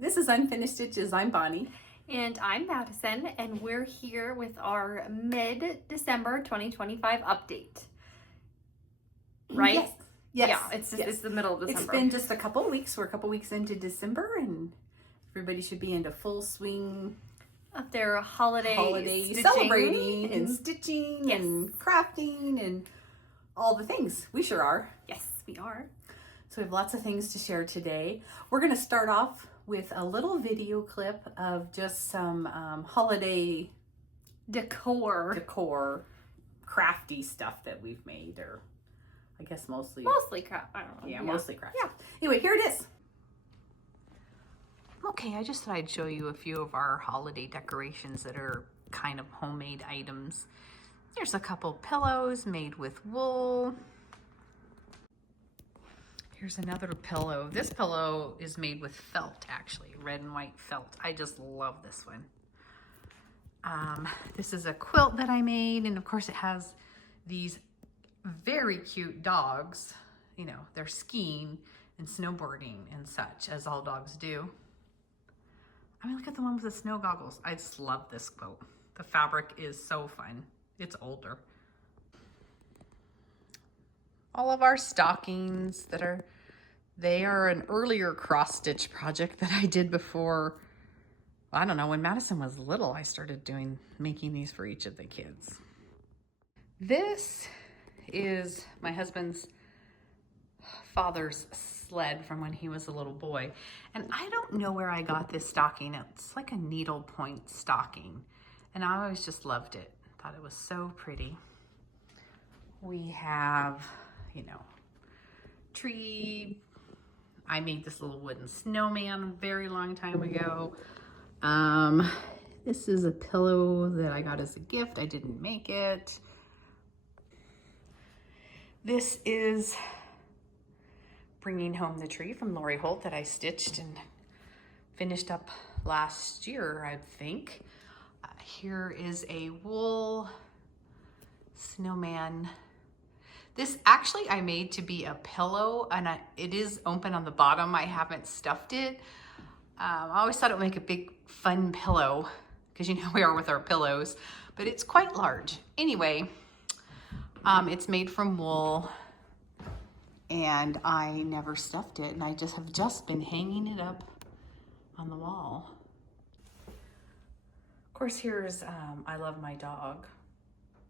this is Unfinished Stitches. I'm Bonnie. And I'm Madison, and we're here with our mid-December 2025 update. Right? Yes. Yes. Yeah, it's the middle of December. It's been just a couple of weeks. We're a couple weeks into December, and everybody should be into full swing of their holiday celebrating and stitching yes. and crafting and all the things. We sure are. Yes, we are. So we have lots of things to share today. We're going to start off with a little video clip of just some holiday decor, crafty stuff that we've made, or I guess mostly craft. I don't know. Yeah, mostly craft. Yeah. Anyway, here it is. Okay, I just thought I'd show you a few of our holiday decorations that are kind of homemade items. There's a couple pillows made with wool. Here's another pillow. This pillow is made with felt, actually, red and white felt. I just love this one. This is a quilt that I made, and of course it has these very cute dogs. You know, they're skiing and snowboarding and such, as all dogs do. I mean, look at the one with the snow goggles. I just love this quilt. The fabric is so fun. It's older. All of our stockings they are an earlier cross stitch project that I did before. I don't know, when Madison was little, I started making these for each of the kids. This is my husband's father's sled from when he was a little boy. And I don't know where I got this stocking. It's like a needlepoint stocking. And I always just loved it. Thought it was so pretty. We have, you know, tree. I made this little wooden snowman a very long time ago. This is a pillow that I got as a gift. I didn't make it. This is Bringing Home the Tree from Lori Holt that I stitched and finished up last year, I think. Here is a wool snowman. This actually I made to be a pillow, and it is open on the bottom. I haven't stuffed it. I always thought it would make a big fun pillow, because you know we are with our pillows, but it's quite large. Anyway, it's made from wool, and I never stuffed it, and I have just been hanging it up on the wall. Of course, here's I Love My Dog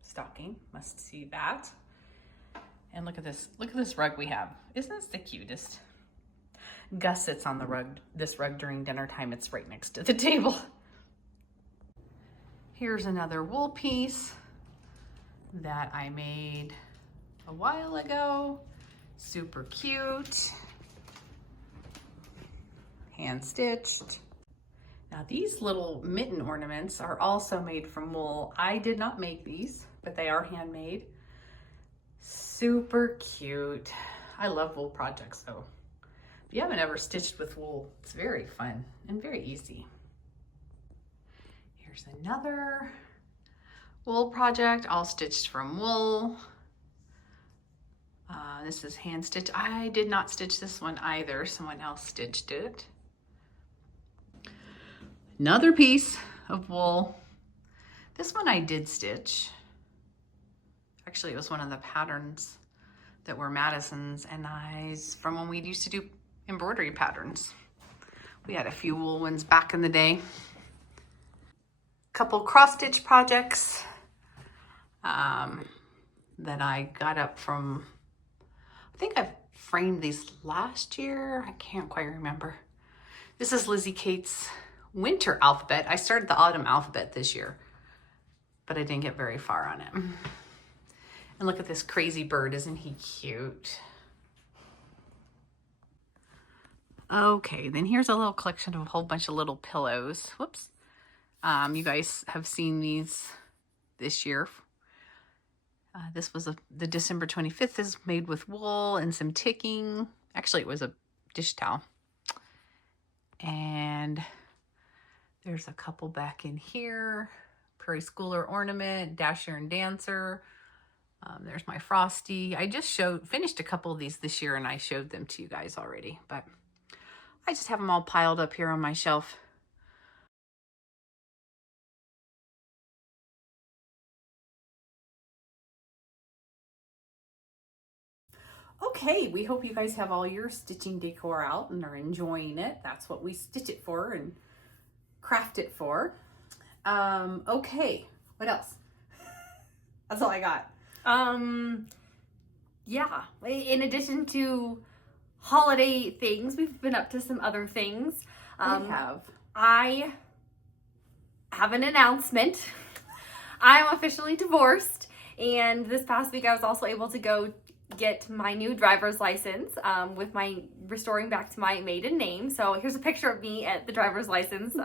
stocking. Must see that. And look at this rug we have. Isn't this the cutest? Gus sits on this rug during dinner time. It's right next to the table. Here's another wool piece that I made a while ago. Super cute. Hand stitched. Now these little mitten ornaments are also made from wool. I did not make these, but they are handmade. Super cute. I love wool projects, so if you haven't ever stitched with wool, it's very fun and very easy. Here's another wool project, all stitched from wool. This is hand stitched. I did not stitch this one either. Someone else stitched it. Another piece of wool. This one I did stitch. Actually, it was one of the patterns that were Madison's and I's from when we used to do embroidery patterns. We had a few wool ones back in the day. Couple cross stitch projects that I got up from, I think I framed these last year. I can't quite remember. This is Lizzie Kate's winter alphabet. I started the autumn alphabet this year, but I didn't get very far on it. And look at this crazy bird. Isn't he cute? Okay, then here's a little collection of a whole bunch of little pillows. Whoops. You guys have seen these this year. This was the December 25th. This is made with wool and some ticking. Actually, it was a dish towel. And there's a couple back in here. Prairie Schooler ornament, Dasher and Dancer. There's my Frosty. I just finished a couple of these this year, and I showed them to you guys already, but I just have them all piled up here on my shelf. Okay, we hope you guys have all your stitching decor out and are enjoying it. That's what we stitch it for and craft it for. Okay, what else? That's all I got. Yeah, in addition to holiday things, we've been up to some other things. I have an announcement. I'm officially divorced, and this past week I was also able to go get my new driver's license with my restoring back to my maiden name. So here's a picture of me at the driver's license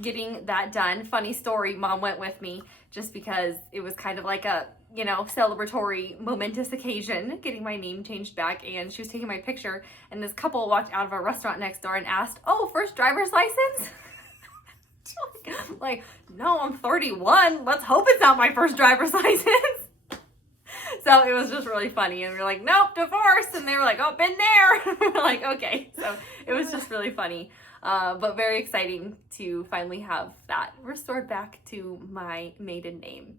getting that done. Funny story, Mom went with me just because it was kind of like a, you know, celebratory, momentous occasion, getting my name changed back, and she was taking my picture, and this couple walked out of a restaurant next door and asked, "Oh, first driver's license?" like, no, I'm 31. Let's hope it's not my first driver's license. So it was just really funny, and we were like, "Nope, divorce," and they were like, "Oh, been there." We're like, okay. So it was just really funny, but very exciting to finally have that restored back to my maiden name.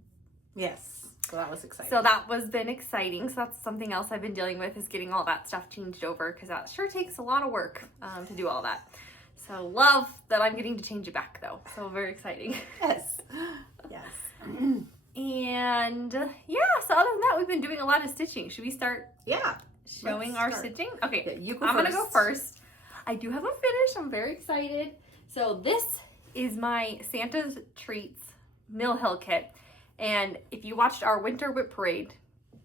Yes, so that was exciting. So that was been exciting. So that's something else I've been dealing with, is getting all that stuff changed over, because that sure takes a lot of work to do all that. So love that I'm getting to change it back though. So very exciting. Yes. Yes. And yeah, so other than that, we've been doing a lot of stitching. Should we start showing our stitching? Okay, yeah, you go I'm first. gonna go first. I do have a finish. I'm very excited. So this is my Santa's Treats Mill Hill kit. And if you watched our Winter Whip Parade,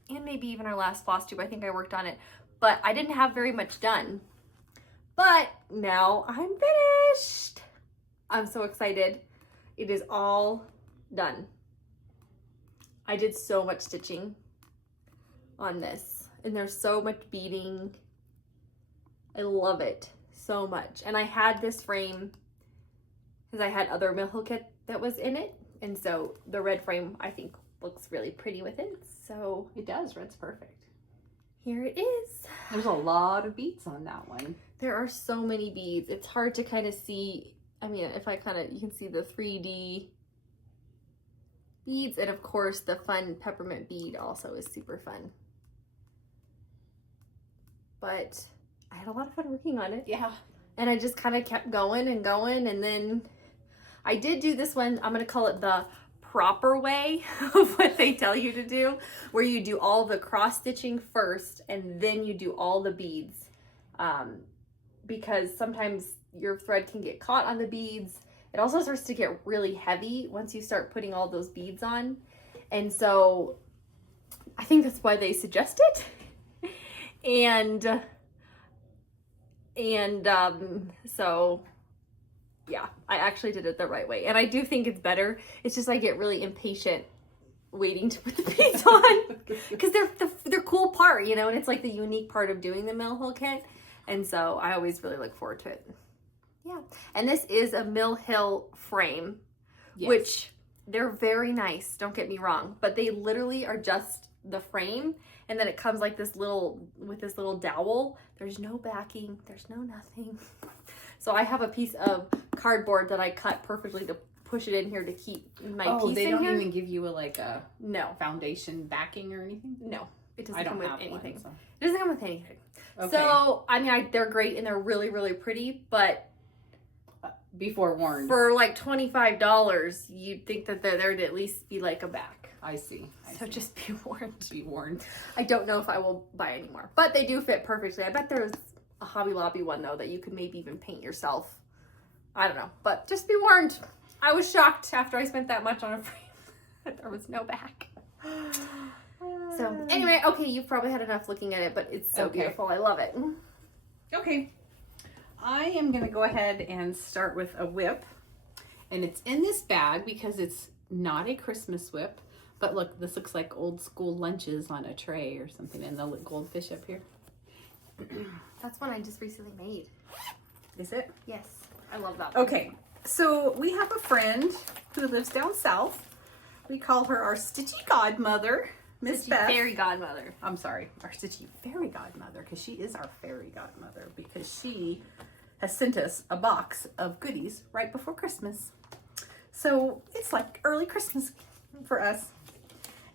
and maybe even our last Flosstube, I think I worked on it, but I didn't have very much done. But now I'm finished. I'm so excited. It is all done. I did so much stitching on this, and there's so much beading. I love it so much. And I had this frame because I had other Mill Hill kit that was in it, and so the red frame I think looks really pretty with it. So It does. Red's perfect. here it is. There's a lot of beads on that one. There are so many beads. It's hard to kind of see. I mean, if I kind of, you can see the 3D beads, and of course the fun peppermint bead also is super fun. But I had a lot of fun working on it. Yeah. And I just kind of kept going and going, and then I did do this one. I'm going to call it the proper way of what they tell you to do, where you do all the cross stitching first and then you do all the beads, because sometimes your thread can get caught on the beads. It also starts to get really heavy once you start putting all those beads on, and so I think that's why they suggest it. So yeah, I actually did it the right way, and I do think it's better. It's just I get really impatient waiting to put the beads on because they're cool part, you know, and it's like the unique part of doing the Mill Hill kit, and so I always really look forward to it. Yeah, and this is a Mill Hill frame, Yes. which they're very nice. Don't get me wrong, but they literally are just the frame, and then it comes like this little with this little dowel. There's no backing. There's no nothing. So I have a piece of cardboard that I cut perfectly to push it in here to keep my piece they in don't here. even give you a No, foundation backing or anything? no, it I doesn't don't come with have anything. one, so. It doesn't come with anything. Okay. So I mean, they're great and they're really, really pretty, but Be forewarned. for like $25, you'd think that there'd at least be like a back. I see. So just be warned. Be warned. I don't know if I will buy any more, but they do fit perfectly. I bet there's a Hobby Lobby one though that you could maybe even paint yourself. I don't know, but just be warned. I was shocked after I spent that much on a frame that there was no back. So anyway, okay, you've probably had enough looking at it, but it's so beautiful. I love it. Okay. I am going to go ahead and start with a whip. And it's in this bag because it's not a Christmas whip. But look, this looks like old school lunches on a tray or something. And the goldfish up here. That's one I just recently made. Is it? Yes, I love that one. Okay. So we have a friend who lives down south. We call her our stitchy godmother, Miss Stitchy Beth. fairy godmother. I'm sorry, our stitchy fairy godmother, because she is our fairy godmother, because she has sent us a box of goodies right before Christmas. So it's like early Christmas for us.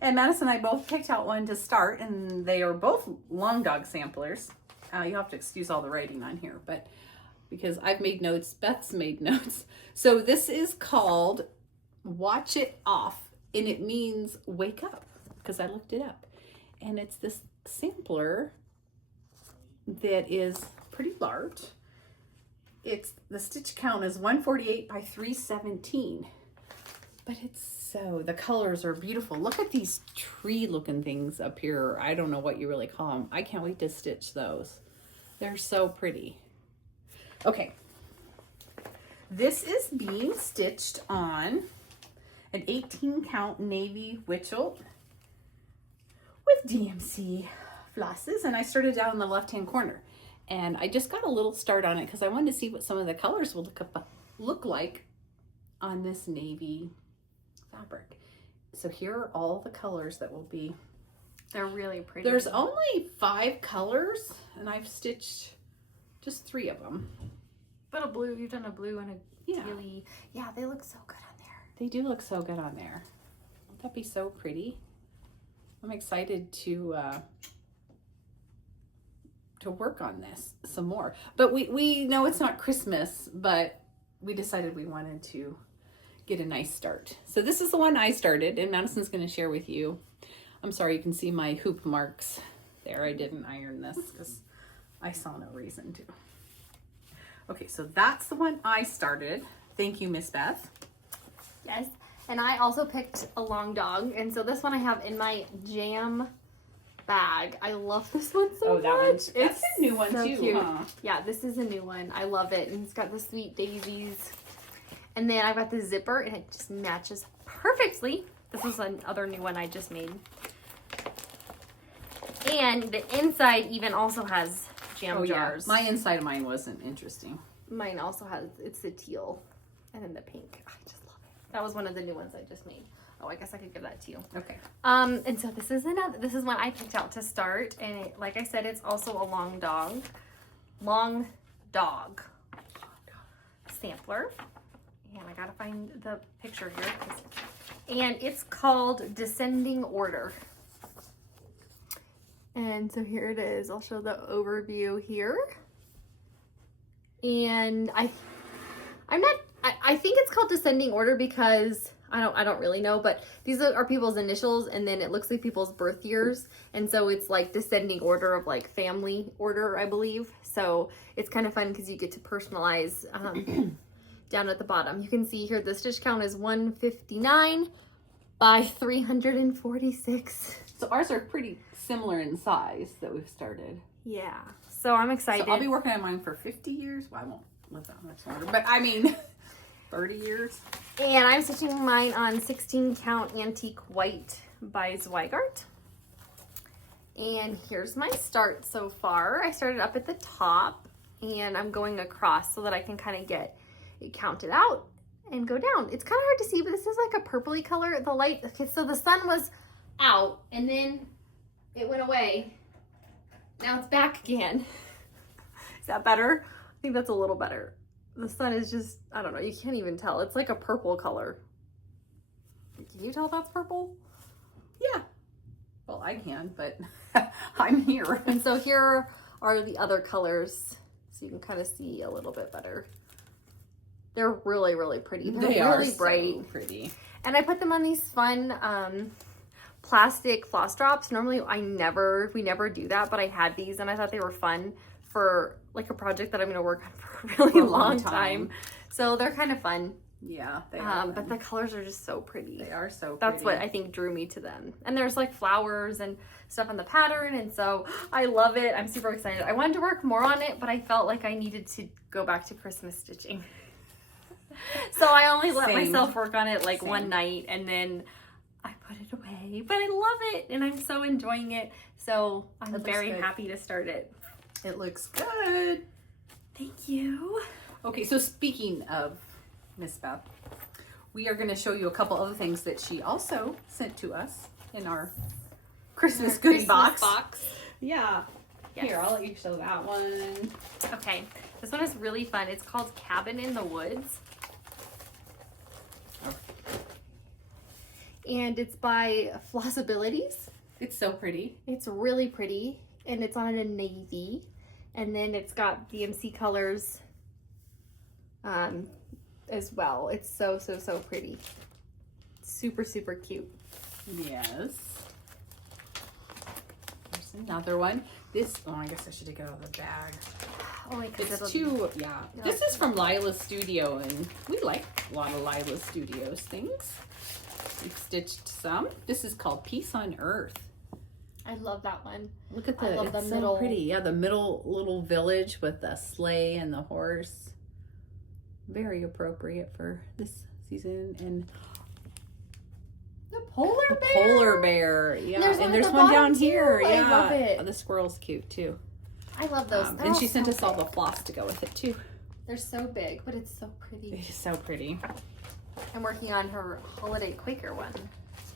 And Madison and I both picked out one to start, and they are both long dog samplers. You'll have to excuse all the writing on here, but because I've made notes, Beth's made notes. So this is called Watch It Off, and it means wake up, because I looked it up. And it's this sampler that is pretty large. It's the stitch count is 148 by 317, but the colors are beautiful. Look at these tree looking things up here. I don't know what you really call them. I can't wait to stitch those. They're so pretty. Okay, this is being stitched on an 18 count navy Witchelt with DMC flosses, and I started down in the left hand corner. And I just got a little start on it because I wanted to see what some of the colors will look like on this navy fabric. So here are all the colors that will be. They're really pretty. There's only 5 colors, and I've stitched just 3 of them. But a blue, you've done a blue and a tealy. Yeah, they look so good on there. They do look so good on there. Won't that be so pretty? I'm excited to work on this some more. But we know it's not Christmas, but we decided we wanted to get a nice start. So this is the one I started, and Madison's going to share with you. I'm sorry, you can see my hoop marks there. I didn't iron this because I saw no reason to. Okay, so that's the one I started. Thank you, Miss Beth. Yes, and I also picked a long dog, and so this one I have in my jam bag. I love this one so much. That's It's a new one so too, cute. huh? Yeah, this is a new one. I love it, and it's got the sweet daisies. And then I've got the zipper, and it just matches perfectly. This is another new one I just made. And the inside even also has jam jars. My inside of mine wasn't interesting. Mine also has, it's the teal and then the pink. I just love it. That was one of the new ones I just made. Oh, I guess I could give that to you. Okay. And so this is one I picked out to start, and it, like I said, it's also a long dog sampler. And I gotta find the picture here. And it's called Descending Order. And so here it is. I'll show the overview here. And I think it's called Descending Order because I don't really know, but these are people's initials, and then it looks like people's birth years, and so it's like descending order of like family order, I believe. So it's kind of fun because you get to personalize down at the bottom. You can see here the stitch count is 159 by 346. So ours are pretty similar in size that we've started. Yeah, so I'm excited. So I'll be working on mine for 50 years. Well, I won't live that much longer, but I mean 30 years. And I'm stitching mine on 16 count antique white by Zweigart. And here's my start so far. I started up at the top, and I'm going across so that I can kind of get it counted out and go down. It's kind of hard to see, but this is like a purpley color. The light, okay, so the sun was out and then it went away. Now it's back again. Is that better? I think that's a little better. The sun is just, I don't know, you can't even tell. It's like a purple color. Can you tell that's purple? Yeah. Well, I can, but I'm here. And so here are the other colors, so you can kind of see a little bit better. They're really, really pretty. They're really bright. So pretty. And I put them on these fun plastic floss drops. Normally we never do that, but I had these and I thought they were fun for like a project that I'm going to work on for a really long time. So they're kind of fun. Yeah, they are. But the colors are just so pretty. They are so pretty. That's what I think drew me to them. And there's like flowers and stuff on the pattern, and so I love it. I'm super excited. I wanted to work more on it, but I felt like I needed to go back to Christmas stitching. So I only let myself work on it like one night, and then I put it away. But I love it, and I'm so enjoying it. So I'm very happy to start it. It looks good. Thank you. Okay, so speaking of Miss Beth, we are going to show you a couple other things that she also sent to us in our Christmas goodie box. Yeah. Yes. Here, I'll let you show that one. Okay, this one is really fun. It's called Cabin in the Woods. Oh. And it's by Flossabilities. It's so pretty. It's really pretty, and it's on a navy. And then it's got DMC colors as well. It's so, so, so pretty. Super, super cute. Yes. There's another one. This, oh, I guess I should take it out of the bag. Only because It's two, yeah. This is from Lila's Studio, and we like a lot of Lila Studios things. We've stitched some. This is called Peace on Earth. I love that one. Look at I the, love it's the so middle. pretty. Yeah, the middle little village with the sleigh and the horse. Very appropriate for this season. And The polar the bear. polar bear. Yeah, There's and one at there's the one down bottom, here. too. I Yeah, love it. Oh, the squirrel's cute too. I love those. They're And all she sent so us all the big. floss to go with it too. They're so big, but it's so pretty. It's so pretty. I'm working on her holiday Quaker one.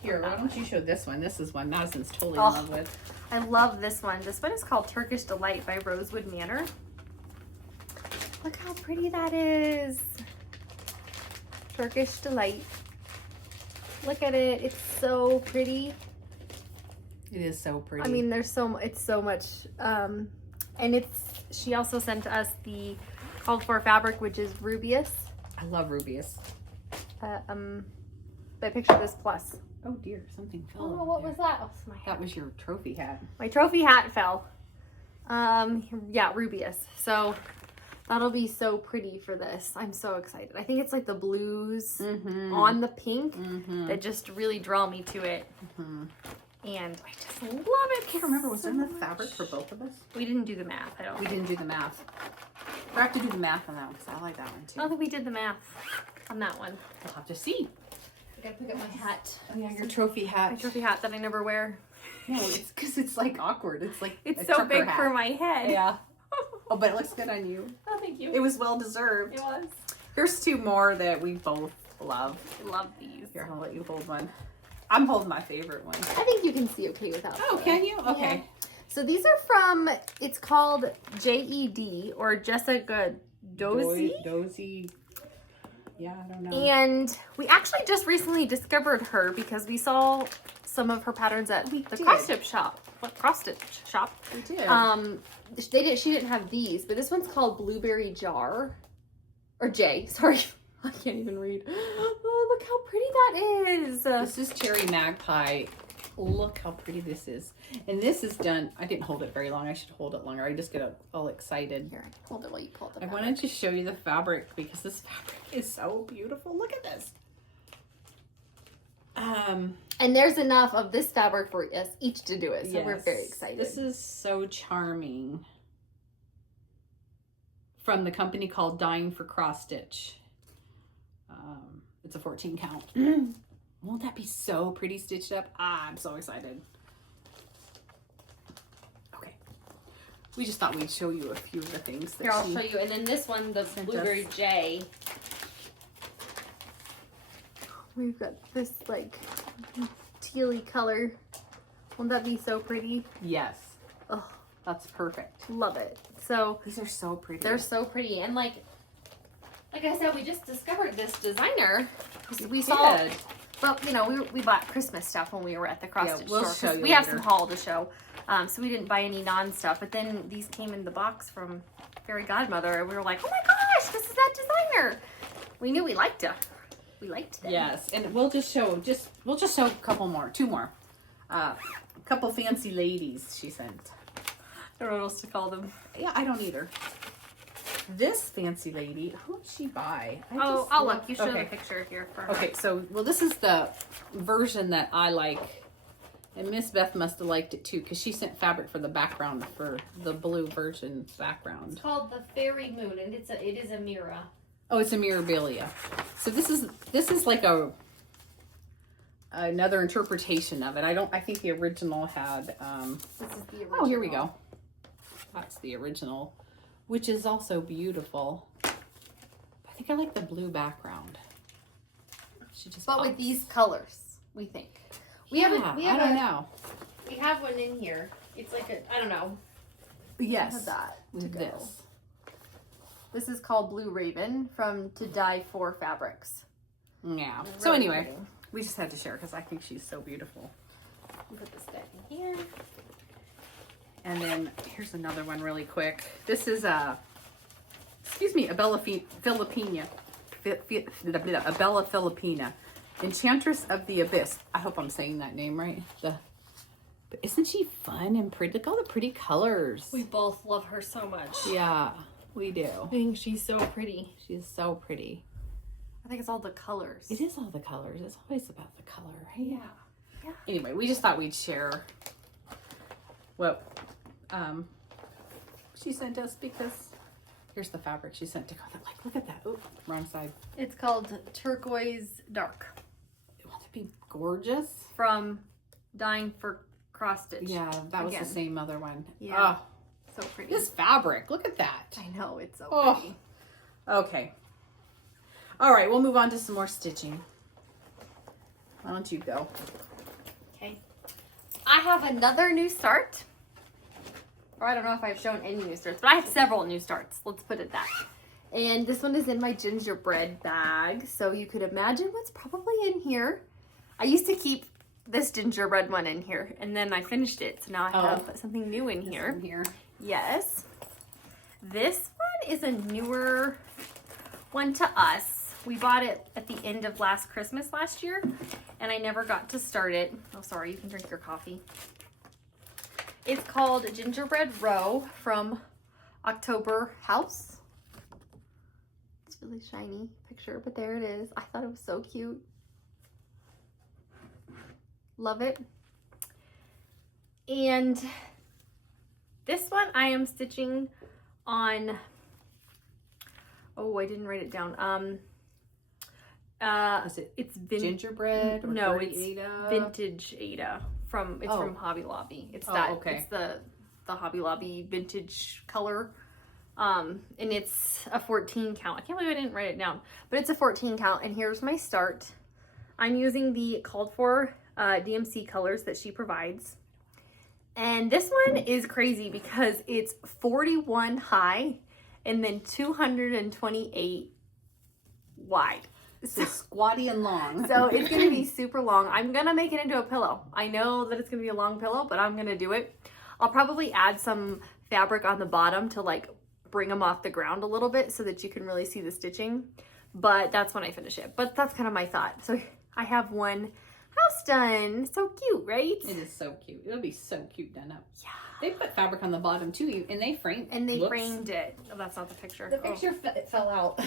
Here, why don't you show this one? This is one Madison's totally Oh. in love with. I love this one. This one is called Turkish Delight by Rosewood Manor. Look how pretty that is. Turkish Delight. Look at it. It's so pretty. It is so pretty. I mean, there's so it's so much. And she also sent us the called for fabric, which is Rubius. I love Rubius. By Picture This Plus. Oh dear, something fell. Oh, over what there. was that? Oh, it's my hat. That was your trophy hat. My trophy hat fell. Yeah, Rubius. So that'll be so pretty for this. I'm so excited. I think it's like the blues on the pink that just really draw me to it. And I just love it. I can't remember, was so there enough much. fabric for both of us? We didn't do the math. I don't. We didn't do the math. We have to do the math on that one because I like that one I too. don't think we did the math on that one. We'll have to see. I gotta pick up my hat. Oh yeah, your trophy My hat. trophy hat that I never wear. No, it's because it's like awkward. It's like It's a so trucker big hat. for my head. Yeah. Oh, but it looks good on you. Oh, thank you. It was well deserved. It was. Here's two more that we both love. I love these. Here, I'll let you hold one. I'm holding my favorite one. I think you can see okay without. Oh, the- can you? Okay. Yeah. So these are from, it's called JED or Jessica Dozy. Dozy. Yeah, I don't know. And we actually just recently discovered her because we saw some of her patterns at We the did. Crossstitch shop. What Crossstitch shop? We did. She didn't have these, but this one's called Blueberry Jar. Or J, sorry. I can't even read. Oh, look how pretty that is. This is Cherry Magpie. Look how pretty this is. And this is done, I didn't hold it very long. I should hold it longer. I just get all excited. Here, I can hold it while you pull it. I wanted to show you the fabric because this fabric is so beautiful. Look at this. And there's enough of this fabric for us each to do it, so we're yes. very excited. This is so charming. From the company called Dying for Cross Stitch. It's a 14 count. Won't that be so pretty stitched up? Ah, I'm so excited. Okay. We just thought we'd show you a few of the things that Here, I'll she show you. And then this one, the sent Blueberry us. J. We've got this like tealy color. Won't that be so pretty? Yes. Oh, That's perfect. love it. So These are so pretty. they're so pretty. And like I said, we just discovered this designer. We saw, Good. well, you know, we bought Christmas stuff when we were at the Cross Stitch we'll store. show you We have later. some haul to show. So we didn't buy any non-stuff. But then these came in the box from Fairy Godmother. And we were like, oh my gosh, this is that designer. We knew we liked her. We liked them. Yes, and we'll just show a couple more, two more. A couple fancy ladies she sent. I don't know what else to call them. Yeah, I don't either. This fancy lady, who did she buy? Oh, I'll look. You show the picture here for her. Okay, so, well, this is the version that I like. And Miss Beth must have liked it too, because she sent fabric for the background, for the blue version background. It's called the Fairy Moon, and it is a Mira. Oh, it's a Mirabilia. So this is like another interpretation of it. I think the original had, This is the original. oh, here we go. That's the original, which is also beautiful. I think I like the blue background. She just But with pops. these colors, we think. We Yeah, have I don't know. We have one in here. It's like I don't know. Yes. Have that to With go. this. This is called Blue Raven from To Die For Fabrics. Yeah. Really So anyway, pretty. we just had to share because I think she's so beautiful. Put this back in here. And then here's another one really quick. This is a Bella Filipina. A Bella Filipina. Enchantress of the Abyss. I hope I'm saying that name right. But isn't she fun and pretty? Look at all the pretty colors. We both love her so much. Yeah, we do. I think she's so pretty. She's so pretty. I think it's all the colors. It is all the colors. It's always about the color, right? Yeah. Anyway, we just thought we'd share what she sent us because here's the fabric she sent to go. Like, look at that. Oh, wrong side. It's called Turquoise Dark Won't it be gorgeous? from Dying for Cross Stitch. Yeah, that was Again. the same other one. Yeah. Oh, So pretty. this fabric. Look at that. I know, it's so Oh. pretty. Okay. All right, we'll move on to some more stitching. Why don't you go? Okay. I have another new start. Or I don't know if I've shown any new starts, but I have several new starts. Let's put it that. And this one is in my gingerbread bag. So you could imagine what's probably in here. I used to keep this gingerbread one in here, and then I finished it. So now I have something new in here. Yes. This one is a newer one to us. We bought it at the end of Christmas last year, and I never got to start it. Oh, sorry, you can drink your coffee. It's called Gingerbread Row from October House. It's really shiny picture, but there it is. I thought it was so cute. Love it. And this one I am stitching on, oh, I didn't write it down. Is it It's gingerbread or no, dirty it's Ada? vintage Ada from from Hobby Lobby. It's okay. It's the Hobby Lobby vintage color. And it's a 14 count. I can't believe I didn't write it down, but it's a 14 count. And here's my start. I'm using the called for DMC colors that she provides. And this one is crazy because it's 41 high and then 228 wide. So squatty and long. So it's going to be super long. I'm going to make it into a pillow. I know that it's going to be a long pillow, but I'm going to do it. I'll probably add some fabric on the bottom to like bring them off the ground a little bit so that you can really see the stitching. But that's when I finish it. But that's kind of my thought. So I have one house done. So cute, right? It is so cute. It'll be so cute done up. Yeah. They put fabric on the bottom too, and they framed. And they framed it. Oh, that's not the picture. The picture fell out.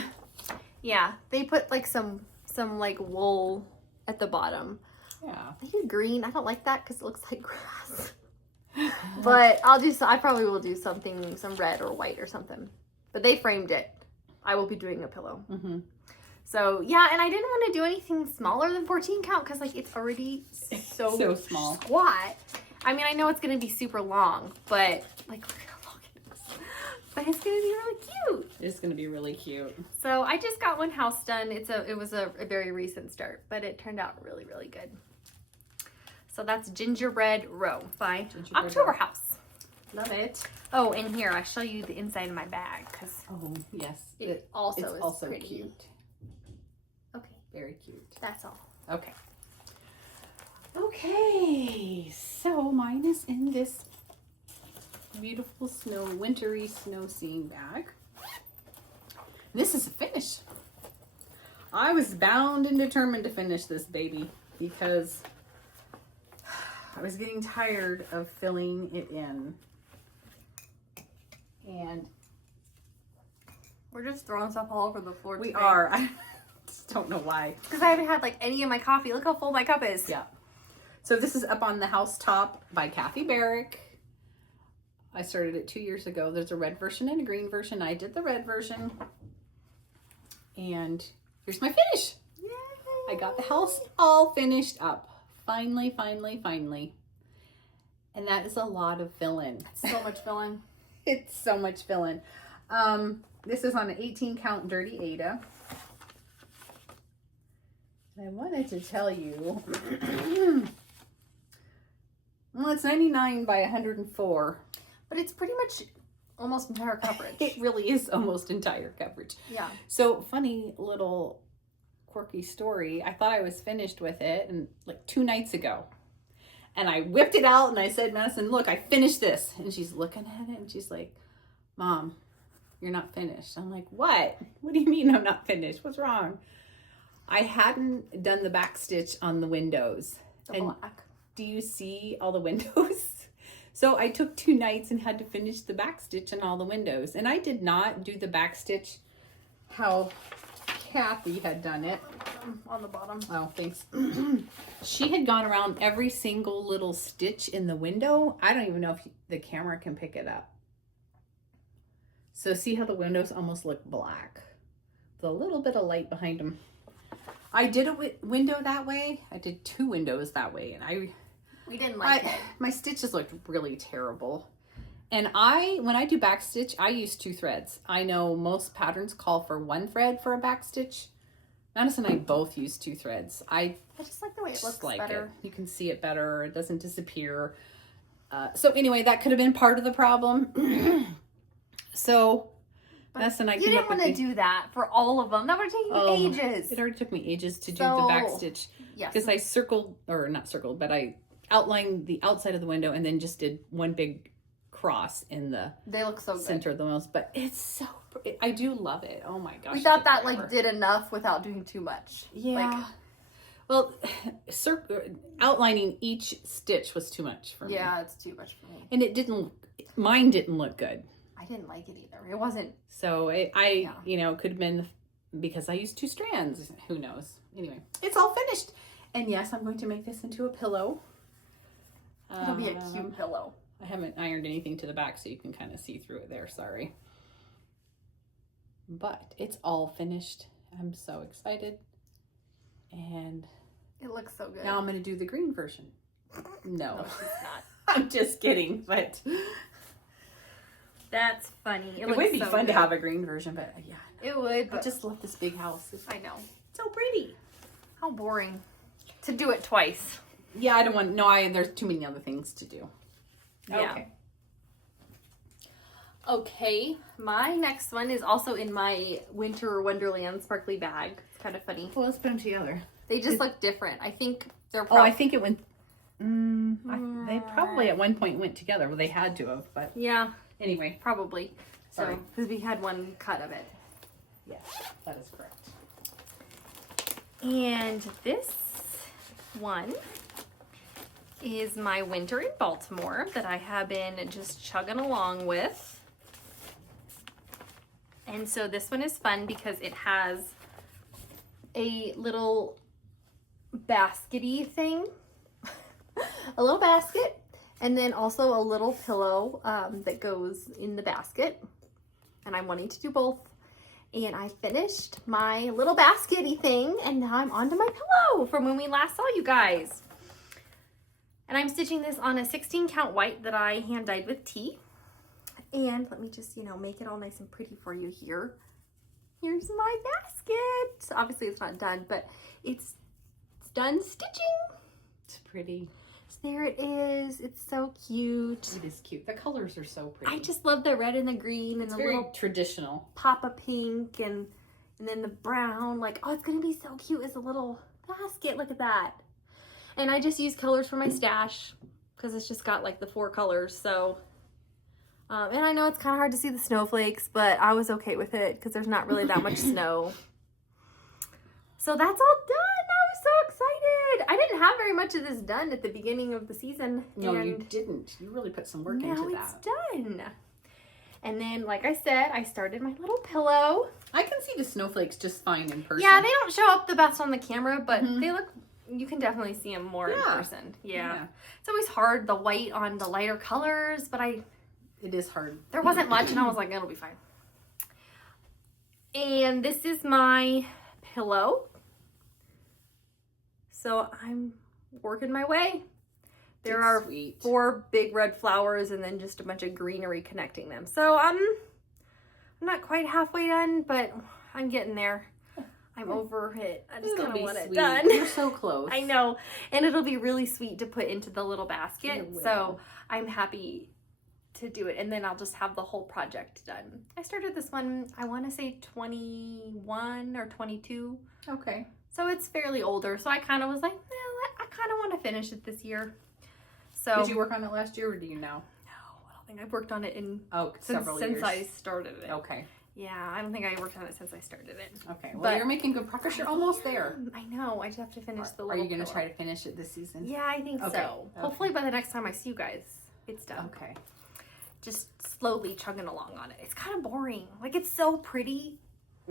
Yeah, they put like some like wool at the bottom. Yeah. They did green. I don't like that because it looks like grass. But I probably will do something, some red or white or something. But they framed it. I will be doing a pillow. Mm-hmm. So yeah, and I didn't want to do anything smaller than 14 count because like it's already so small. Squat. I mean, I know it's gonna be super long, but like look at how long it is. But it's gonna be really cute. It's gonna be really cute. So I just got one house done. It was a very recent start, but it turned out really, really good. So that's Gingerbread Row by October House. Love it. Oh, and here I'll show you the inside of my bag because Oh yes, it also it's is also pretty. cute. Okay, Very cute. that's all. Okay. Okay, so mine is in this beautiful wintry snow scene bag. This is a finish. I was bound and determined to finish this baby because I was getting tired of filling it in. And We're just throwing stuff all over the floor. we today. are. I just don't know why. Because I haven't had like any of my coffee. Look how full my cup is. Yeah. So this is up on the Housetop by Kathy Barrick. I started it 2 years ago. There's a red version and a green version. I did the red version. And here's my finish. Yay. I got the house all finished up. Finally, finally, finally. And that is a lot of fill-in. So much filling. It's so much fill-in. This is on an 18 count Dirty Ada. I wanted to tell you, well, it's 99 by 104. But it's pretty much almost entire coverage. It really is almost entire coverage. Yeah. So funny little quirky story. I thought I was finished with it and like 2 nights ago. And I whipped it out and I said, Madison, look, I finished this. And she's looking at it and she's like, Mom, you're not finished. I'm like, what? What do you mean I'm not finished? What's wrong? I hadn't done the back stitch on the windows. The black. Do you see all the windows? So I took 2 nights and had to finish the back stitch on all the windows. And I did not do the back stitch how Kathy had done it. On the bottom. Oh, thanks. She had gone around every single little stitch in the window. I don't even know if the camera can pick it up. So see how the windows almost look black? With a little bit of light behind them. I did a window that way. I did 2 windows that way. And we didn't like it. My stitches looked really terrible. And when I do back stitch, I use 2 threads. I know most patterns call for 1 thread for a back stitch. Madison and I both use 2 threads. I just like the way it looks like better. It. You can see it better. It doesn't disappear. So anyway, that could have been part of the problem. So Madison and I you didn't want to do that for all of them. That would take you ages. It already took me ages to do the back stitch. Yes. Because I circled, or not circled, but I outlined the outside of the window and then just did one big cross in the they look so center of the windows. But it's so pretty. I do love it. Oh my gosh. We thought that like did enough without doing too much. Yeah. Like, well, outlining each stitch was too much for me. Yeah, it's too much for me. And mine didn't look good. I didn't like it either. It wasn't. So you know, could have been because I used 2 strands. Who knows? Anyway, it's all finished. And yes, I'm going to make this into a pillow. It'll be a cute pillow. I haven't ironed anything to the back, so you can kind of see through it there. Sorry. But it's all finished. I'm so excited. And it looks so good. Now I'm going to do the green version. No, she's not. I'm just kidding, but that's funny. It would be fun to have a green version, but yeah. It would, but I just love this big house. I know. So pretty. How boring to do it twice. Yeah, I don't want, there's too many other things to do. Yeah. Okay, my next one is also in my Winter Wonderland sparkly bag. It's kind of funny. Well, let's put them together. They just look different. I think they're I think it went, they probably at one point went together. Well, they had to have, but yeah. Anyway. Probably. Sorry. So, because we had one cut of it. Yes, that is correct. And this one is my winter in Baltimore that I have been just chugging along with. And so this one is fun because it has a little baskety thing, a little basket, and then also a little pillow that goes in the basket. And I'm wanting to do both. And I finished my little baskety thing, and now I'm onto my pillow from when we last saw you guys. And I'm stitching this on a 16 count white that I hand dyed with tea. And let me just, make it all nice and pretty for you here. Here's my basket. Obviously it's not done, but it's done stitching. It's pretty. So there it is. It's so cute. It is cute. The colors are so pretty. I just love the red and the green and the very little traditional pop of pink and then the brown. Like, oh, it's going to be so cute as a little basket. Look at that. And I just use colors for my stash because it's just got like the 4 colors. So, and I know it's kind of hard to see the snowflakes, but I was okay with it because there's not really that much snow. So that's all done. I was so excited. I didn't have very much of this done at the beginning of the season. No, you didn't. You really put some work into that. Now it's done. And then, like I said, I started my little pillow. I can see the snowflakes just fine in person. Yeah, they don't show up the best on the camera, but they look, you can definitely see them more in person. Yeah. It's always hard, the white on the lighter colors, but it is hard. There wasn't much, and I was like, it'll be fine. And this is my pillow. So I'm working my way. There are 4 big red flowers and then just a bunch of greenery connecting them. So I'm not quite halfway done, but I'm getting there. I'm over it. I just kind of want it done. You're so close. I know. And it'll be really sweet to put into the little basket. So I'm happy to do it, and then I'll just have the whole project done. I started this one, I want to say 21 or 22. Okay. So it's fairly older. So I kind of was like, I kind of want to finish it this year. So Did you work on it last year, or do you know? No, I don't think I've worked on it in several years. since I started it. Okay. Yeah, I don't think I worked on it since I started it. Okay. Well, But you're making good progress. You're almost there. I know. I just have to finish the Are little you going to pillow. try to finish it this season? Yeah, I think Okay. so. Okay. Hopefully by the next time I see you guys, it's done. Okay. Just slowly chugging along on it. It's kind of boring. Like, it's so pretty.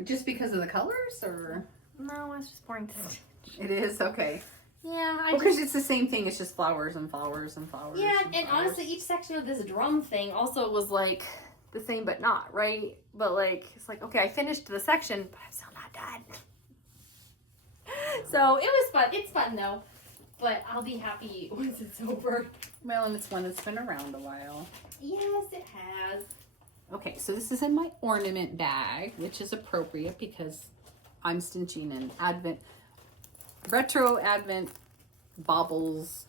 Just because of the colors, or? No, it's just boring to stitch. It is? Okay. Yeah, Because it's the same thing. It's just flowers and flowers and flowers. Yeah, and flowers. honestly, each section of this drum thing also was like the same but not, right? But like, it's like, okay, I finished the section, but I'm still not done. So it was fun. It's fun though. But I'll be happy once it's over. Well, and it's one that's been around a while. Yes, it has. Okay, so this is in my ornament bag, which is appropriate because I'm stitching an retro advent bobbles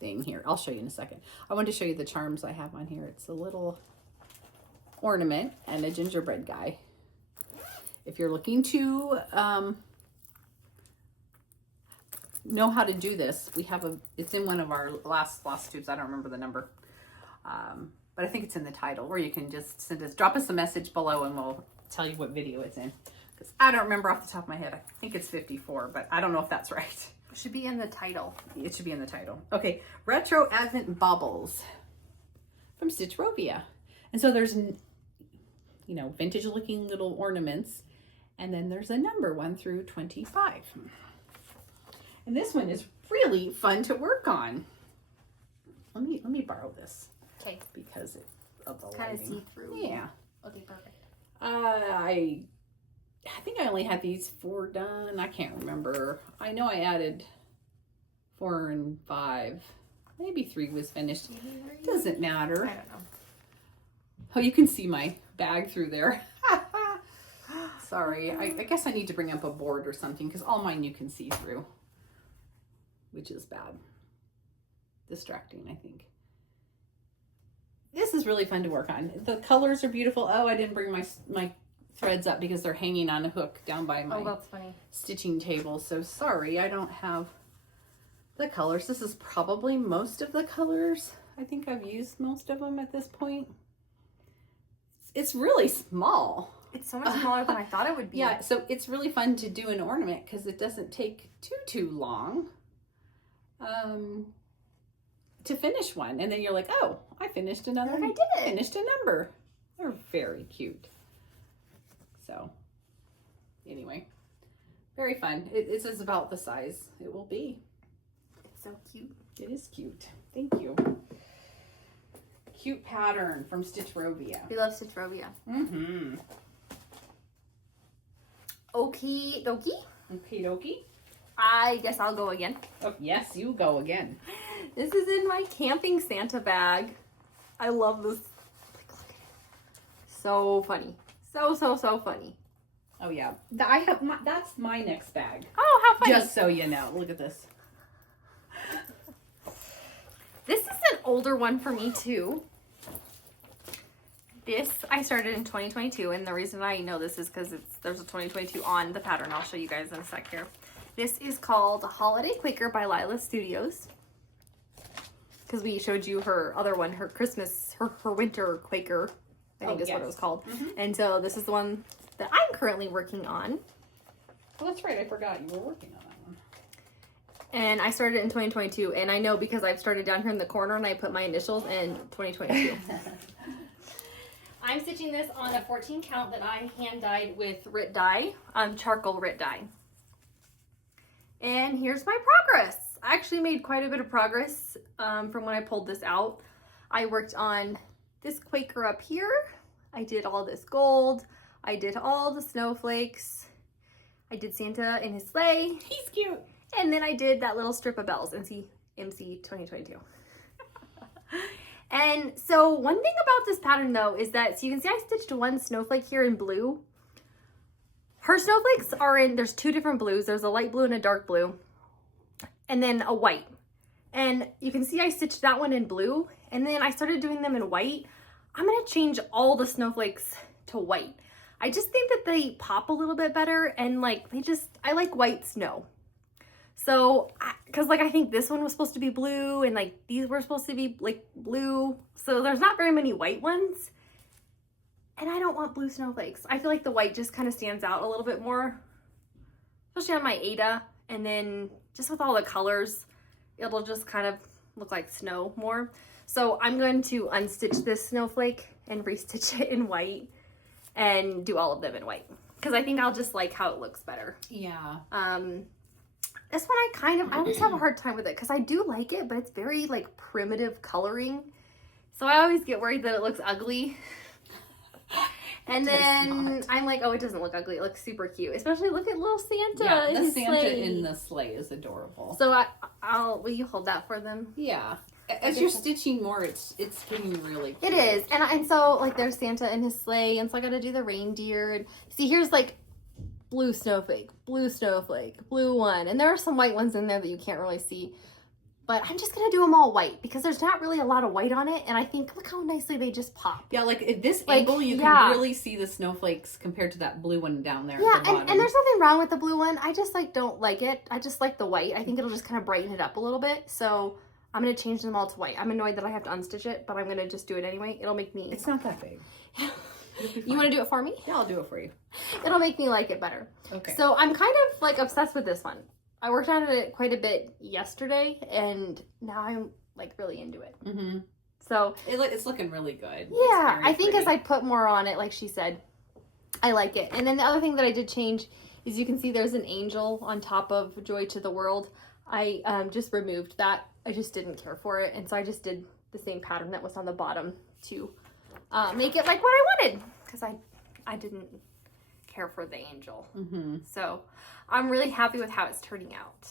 thing here. I'll show you in a second. I want to show you the charms I have on here. It's a little ornament and a gingerbread guy. If you're looking to know how to do this, we have it's in one of our last Flosstubes. I don't remember the number. But I think it's in the title, or you can just drop us a message below and we'll tell you what video it's in. Because I don't remember off the top of my head. I think it's 54, but I don't know if that's right. It should be in the title. It should be in the title. Okay, Retro Advent Bobbles from Stitchrovia. And so there's, vintage looking little ornaments. And then there's a number 1 through 25. And this one is really fun to work on. Let me borrow this. Okay. Because of the Kind of lighting. see through. Yeah. Okay, perfect. I think I only had these 4 done. I can't remember. I know I added 4 and 5. Maybe 3 was finished. Doesn't matter. I don't know. Oh, you can see my bag through there. Sorry. I guess I need to bring up a board or something because all mine you can see through. Which is bad. Distracting, I think. This is really fun to work on. The colors are beautiful. Oh, I didn't bring my threads up because they're hanging on a hook down by my that's funny. stitching table. So sorry, I don't have the colors. This is probably most of the colors. I think I've used most of them at this point. It's really small. It's so much smaller than I thought it would be. Yeah, so it's really fun to do an ornament because it doesn't take too long to finish one. And then you're like, oh, I finished another. Look, I did it. Finished a number. They're very cute. So anyway, very fun. It's about the size it will be. It's so cute. It is cute. Thank you. Cute pattern from Stitchrovia. We love Stitchrovia. Mm-hmm. Okie dokie. Okie dokie. I guess I'll go again. Oh, yes, you go again. This is in my camping Santa bag. I love this. Like, look at it. So funny. So funny. Oh yeah, that's my next bag. Oh, how funny. Just so you know, look at this. This is an older one for me too. This I started in 2022, and the reason I know this is because there's a 2022 on the pattern. I'll show you guys in a sec here. This is called Holiday Quaker by Lila Studios. Because we showed you her other one, her Christmas, her winter Quaker, I think is what it was called. Mm-hmm. And so this is the one that I'm currently working on. Well, that's right. I forgot you were working on that one. And I started in 2022, and I know because I've started down here in the corner and I put my initials in 2022. I'm stitching this on a 14 count that I hand dyed with Rit dye, charcoal Rit dye. And here's my progress. I actually made quite a bit of progress from when I pulled this out. I worked on this Quaker up here. I did all this gold. I did all the snowflakes. I did Santa in his sleigh. He's cute. And then I did that little strip of bells, MC 2022. And so one thing about this pattern though is that, so you can see I stitched one snowflake here in blue. Her snowflakes are there's 2 different blues. There's a light blue and a dark blue. And then a white. And you can see I stitched that one in blue. and then I started doing them in white. I'm gonna change all the snowflakes to white. I just think that they pop a little bit better, and like I like white snow. So, cause like I think this one was supposed to be blue, and like these were supposed to be like blue. So there's not very many white ones. And I don't want blue snowflakes. I feel like the white just kind of stands out a little bit more, especially on my Ada. And then just with all the colors, it'll just kind of look like snow more. So I'm going to unstitch this snowflake and restitch it in white and do all of them in white, because I think I'll just like how it looks better. Yeah. This one I always have a hard time with it because I do like it, but it's very like primitive coloring. So I always get worried that it looks ugly. And then I'm like, oh, it doesn't look ugly. It looks super cute. Especially look at little Santa. Yeah, in the his Santa sleigh. in the sleigh is adorable. So will you hold that for them? Yeah. As you're stitching more, it's getting really cute. It is. And so like there's Santa in his sleigh, and so I got to do the reindeer. And see, here's like blue snowflake, blue one. And there are some white ones in there that you can't really see. But I'm just going to do them all white because there's not really a lot of white on it. And I think, look how nicely they just pop. Yeah, like at this angle, you can really see the snowflakes compared to that blue one down there. Yeah, at the bottom. and there's nothing wrong with the blue one. I just like don't like it. I just like the white. I think it'll just kind of brighten it up a little bit. So I'm going to change them all to white. I'm annoyed that I have to unstitch it, but I'm going to just do it anyway. It'll make me... It's not that big. You want to do it for me? Yeah, I'll do it for you. It'll make me like it better. Okay. So I'm kind of like obsessed with this one. I worked on it quite a bit yesterday, and now I'm like really into it. Mm-hmm. So it's looking really good. Yeah, I think as I put more on it, like she said, I like it. And then the other thing that I did change is you can see there's an angel on top of Joy to the World. I just removed that. I just didn't care for it, and so I just did the same pattern that was on the bottom to make it like what I wanted, because I didn't care for the angel. Mm-hmm. So I'm really happy with how it's turning out.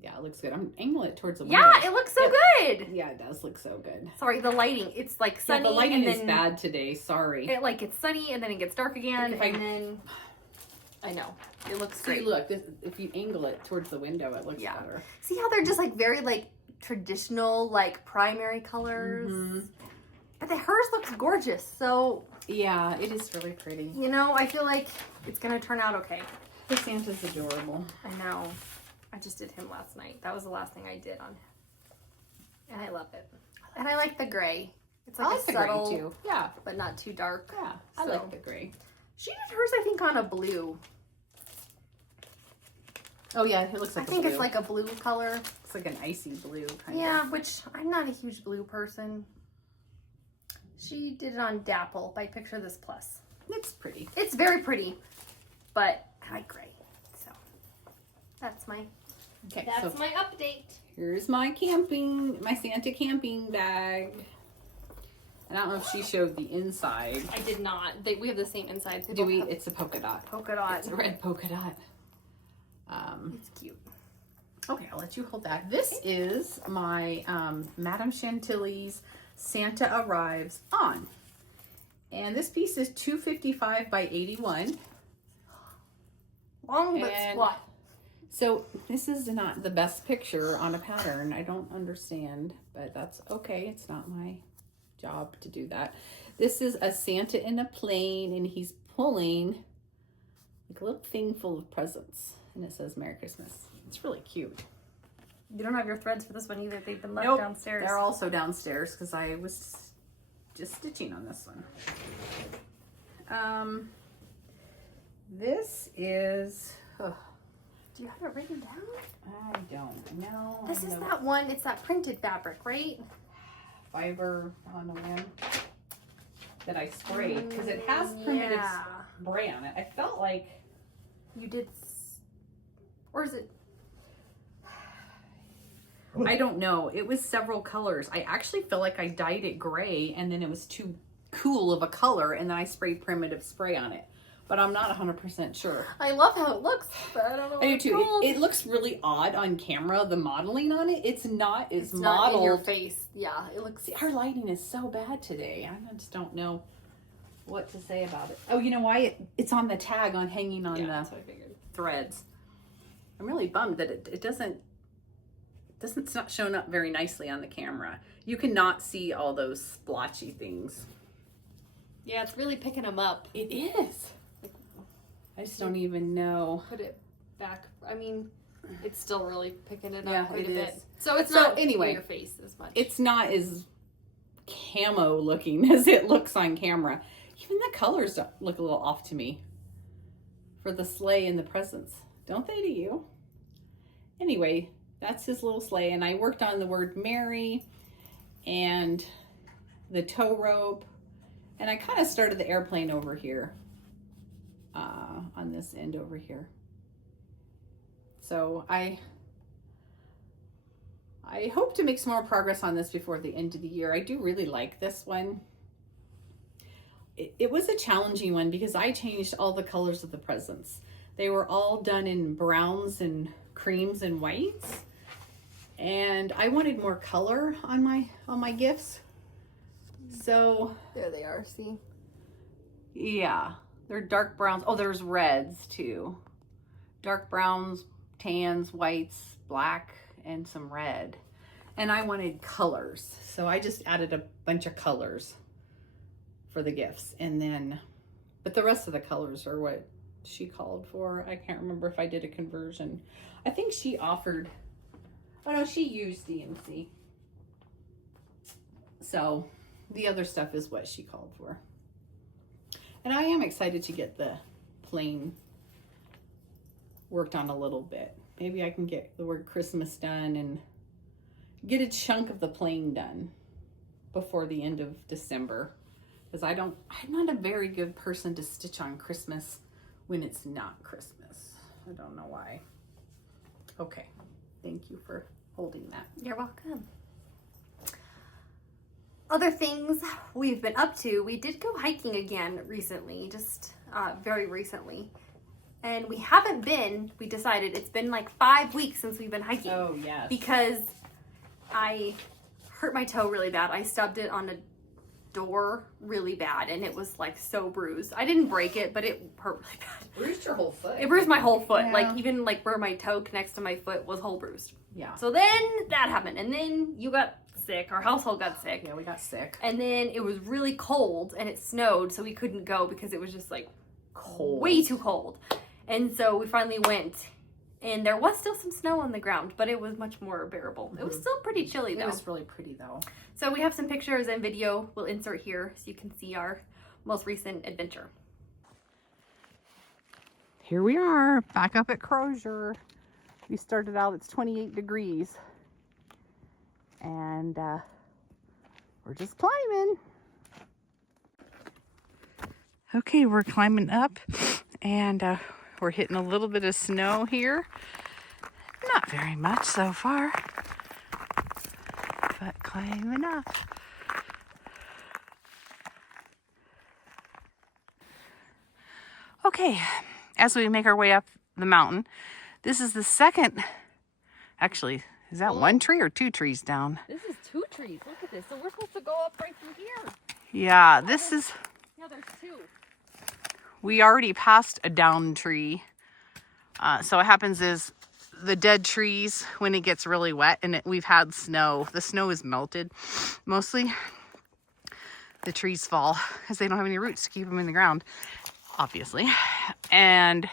Yeah, it looks good. I'm angling it towards the window. Yeah, it looks so good. Yeah, it does look so good. Sorry, the lighting. It's like sunny. Yeah, the lighting and is then bad today. Sorry. It's sunny and then it gets dark again. If and then I know. It looks See, great. look, if you angle it towards the window, it looks better. See how they're just like very like traditional like primary colors? Mm-hmm. But hers looks gorgeous. So yeah, it is really pretty. you know, I feel like it's gonna turn out okay. The Santa's adorable. I know. I just did him last night. That was the last thing I did on him. And I love it. And I like the gray. It's like I like a the subtle, gray too. Yeah, but not too dark. yeah, I like the gray. She did hers, I think, on a blue. Oh yeah, it looks like I think it's like a blue color. it's like an icy blue kind Yeah, which I'm not a huge blue person. She did it on Dapple by Picture This Plus. It's pretty. It's very pretty, but I like gray. So that's my my update. Here's my Santa camping bag. And I don't know if she showed the inside. I did not. We have the same inside. Do we? It's a polka dot. Polka dot. It's a red polka dot. It's cute. Okay, I'll let you hold that. This is my Madame Chantilly's Santa Arrives On. And this piece is 255 by 81. Long but squat. So this is not the best picture on a pattern. I don't understand, but that's okay. It's not my job to do that. This is a Santa in a plane, and he's pulling like a little thing full of presents, and it says Merry Christmas. It's really cute. You don't have your threads for this one either. They've been left Nope, downstairs. they're also downstairs because I was just stitching on this one. This is, Do you have it written down? I don't know. This is that one. It's that printed fabric, right? Fiber on the wind that I sprayed because it has primitive spray on it. I felt like you did, or is it? I don't know. It was several colors. I actually feel like I dyed it gray and then it was too cool of a color and then I sprayed primitive spray on it. But I'm not 100% sure. I love how it looks, but I don't know. I do too. It looks really odd on camera, the modeling on it. It's not as modeled. Not in your face. Yeah, it looks. See, our lighting is so bad today. I just don't know what to say about it. Oh, you know why? It's on the tag on hanging on the that's what I figured. threads. I'm really bummed that it doesn't it's not showing up very nicely on the camera. You cannot see all those splotchy things. Yeah, it's really picking them up. It is. I just don't even know. Put it back. I mean, it's still really picking it up Yeah, quite it a is. bit. So it's So not anyway, in your face as much. It's not as camo looking as it looks on camera. Even the colors look a little off to me for the sleigh and the presents. Don't they to you? Anyway, that's his little sleigh. And I worked on the word Mary and the tow rope. And I kind of started the airplane over here. On this end over here. So I hope to make some more progress on this before the end of the year. I do really like this one. It was a challenging one because I changed all the colors of the presents. They were all done in browns and creams and whites. And I wanted more color on my gifts. So there they are, see? yeah, they're dark browns. Oh, there's reds too. Dark browns, tans, whites, black, and some red. And I wanted colors. So I just added a bunch of colors for the gifts. And then, but the rest of the colors are what she called for. I can't remember if I did a conversion. I think she offered, oh no, she used DMC. So the other stuff is what she called for. And I am excited to get the plain worked on a little bit. Maybe I can get the word Christmas done and get a chunk of the plain done before the end of December. Because I'm not a very good person to stitch on Christmas when it's not Christmas. I don't know why. Okay, thank you for holding that. You're welcome. Other things we've been up to, we did go hiking again recently, just very recently. And we haven't been, we decided it's been like 5 weeks since we've been hiking. Oh, yes. Because I hurt my toe really bad. I stubbed it on a door really bad and it was like so bruised. I didn't break it, but it hurt really bad. Bruised your whole foot. It bruised my whole foot. Yeah. Like even like where my toe connects to my foot was whole bruised. Yeah. So then that happened. And then you got sick. Our household got sick. Yeah, we got sick. And then it was really cold and it snowed, so we couldn't go because it was just like Cold. way too cold. And so we finally went, and there was still some snow on the ground, but it was much more bearable. It was still pretty chilly though. It was really pretty though. So we have some pictures and video we'll insert here so you can see our most recent adventure. Here we are, back up at Crozier. We started out, it's 28 degrees. And we're just climbing. Okay, we're climbing up and we're hitting a little bit of snow here. Not very much so far, but climbing up. Okay, as we make our way up the mountain, this is the second, actually, is that one tree or two trees down? This is 2 trees. Look at this. So we're supposed to go up right through here. Yeah, this is, Yeah, there's 2. we already passed a down tree. So what happens is the dead trees, when it gets really wet and we've had snow, the snow is melted mostly. The trees fall because they don't have any roots to keep them in the ground, obviously. And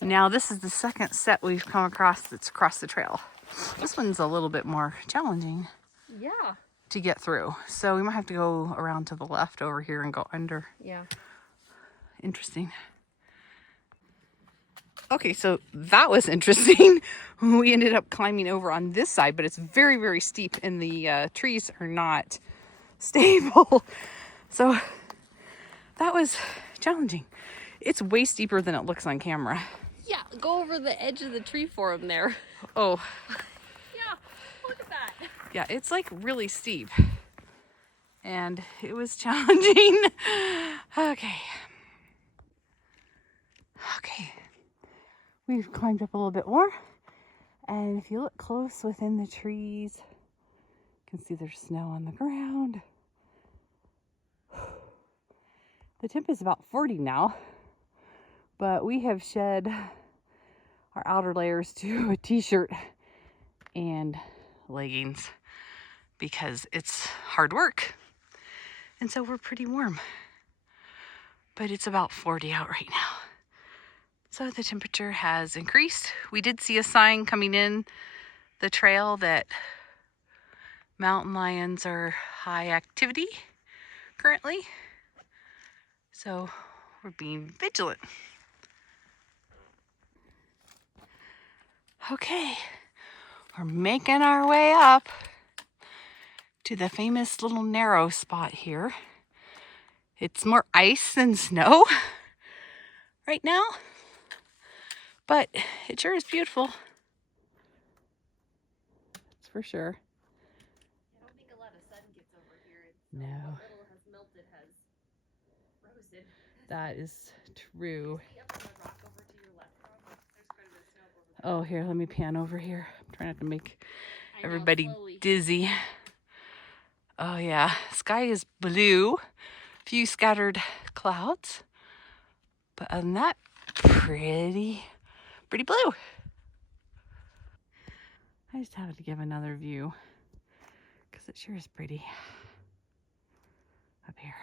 now this is the second set we've come across that's across the trail. This one's a little bit more challenging Yeah. to get through. So we might have to go around to the left over here and go under. Yeah. Interesting. Okay, so that was interesting. We ended up climbing over on this side, but it's very, very steep and the trees are not stable. So that was challenging. It's way steeper than it looks on camera. Yeah, go over the edge of the tree for him there. Oh, Yeah, look at that. yeah, it's like really steep. And it was challenging. Okay. Okay. We've climbed up a little bit more. And if you look close within the trees, you can see there's snow on the ground. The temp is about 40 now, but we have shed our outer layers to a t-shirt and leggings because it's hard work. And so we're pretty warm. But it's about 40 out right now. So the temperature has increased. We did see a sign coming in the trail that mountain lions are high activity currently. So we're being vigilant. Okay, we're making our way up to the famous little narrow spot here. It's more ice than snow right now, but it sure is beautiful. That's for sure. I don't think a lot of sun gets over here. No. What little has melted has roasted. That is true. See up on the rock over to your left, Rob? There's quite a bit of snow over there. Oh, here, let me pan over here. I'm trying not to make I know, everybody slowly. dizzy. Oh yeah, sky is blue. Few scattered clouds. But other than that, pretty blue. I just have to give another view because it sure is pretty up here.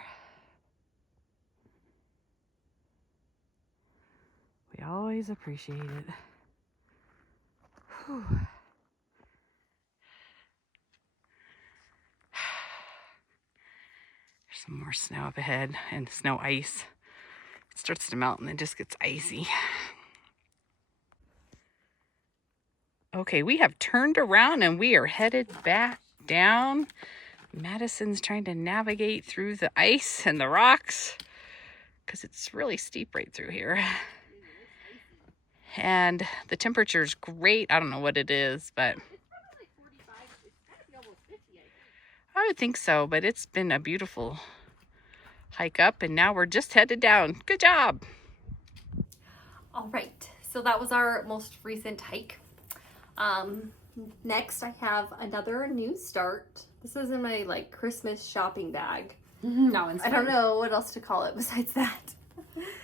We always appreciate it. Whew. There's some more snow up ahead and snow ice. It starts to melt and then just gets icy. Okay, we have turned around and we are headed back down. Madison's trying to navigate through the ice and the rocks because it's really steep right through here. And the temperature's great. I don't know what it is, but It's probably like 45. It's gotta be almost 50, I think. I would think so. But it's been a beautiful hike up and now we're just headed down. Good job. All right, so that was our most recent hike. Next I have another new start. This is in my like Christmas shopping bag. No, I don't know what else to call it besides that.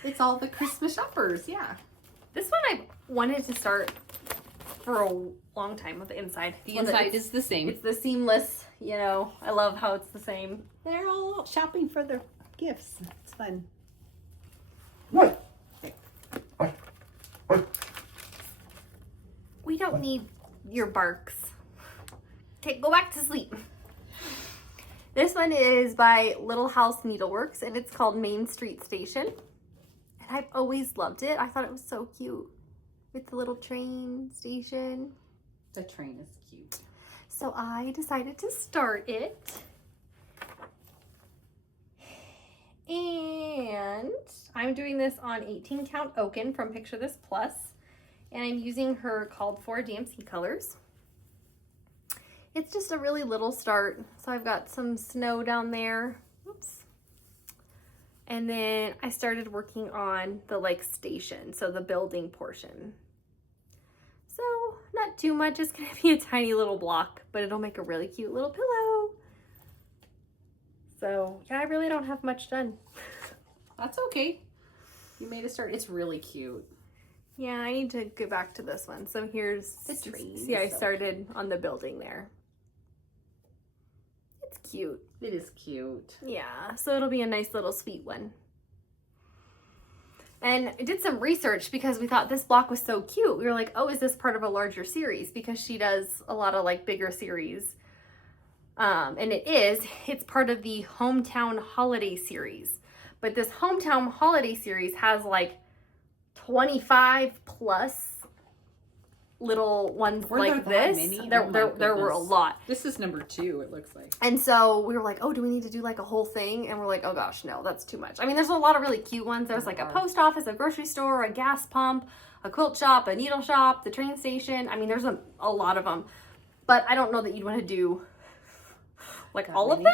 It's all the Christmas shoppers, yeah. This one I wanted to start for a long time with the inside. The Well, inside it's- is the same. It's the seamless, you know, I love how it's the same. They're all out shopping for their gifts. It's fun. We don't need your barks. Okay, go back to sleep. This one is by Little House Needleworks and it's called Main Street Station. And I've always loved it. I thought it was so cute with the little train station. The train is cute. So I decided to start it. And I'm doing this on 18 count Oaken from Picture This Plus. And I'm using her called for DMC colors. It's just a really little start. So I've got some snow down there. Oops. And then I started working on the like station, so the building portion. So not too much, it's gonna be a tiny little block, but it'll make a really cute little pillow. So yeah, I really don't have much done. That's okay. You made a start. It's really cute. Yeah, I need to get back to this one. So here's The train See, I is so started on the building there. It's cute. It is cute. Yeah, so it'll be a nice little sweet one. And I did some research because we thought this block was so cute. We were like, oh, is this part of a larger series? Because she does a lot of like bigger series. And it is. It's part of the Hometown Holiday series. But this Hometown Holiday series has like 25 plus little ones Were like there that this. many? There Oh my were a goodness. lot. This is number 2, it looks like. And so we were like, oh, do we need to do like a whole thing? And we're like, oh gosh, no, that's too much. I mean, there's a lot of really cute ones. There's like a post office, a grocery store, a gas pump, a quilt shop, a needle shop, the train station. I mean, there's a lot of them. But I don't know that you'd want to do like That all many?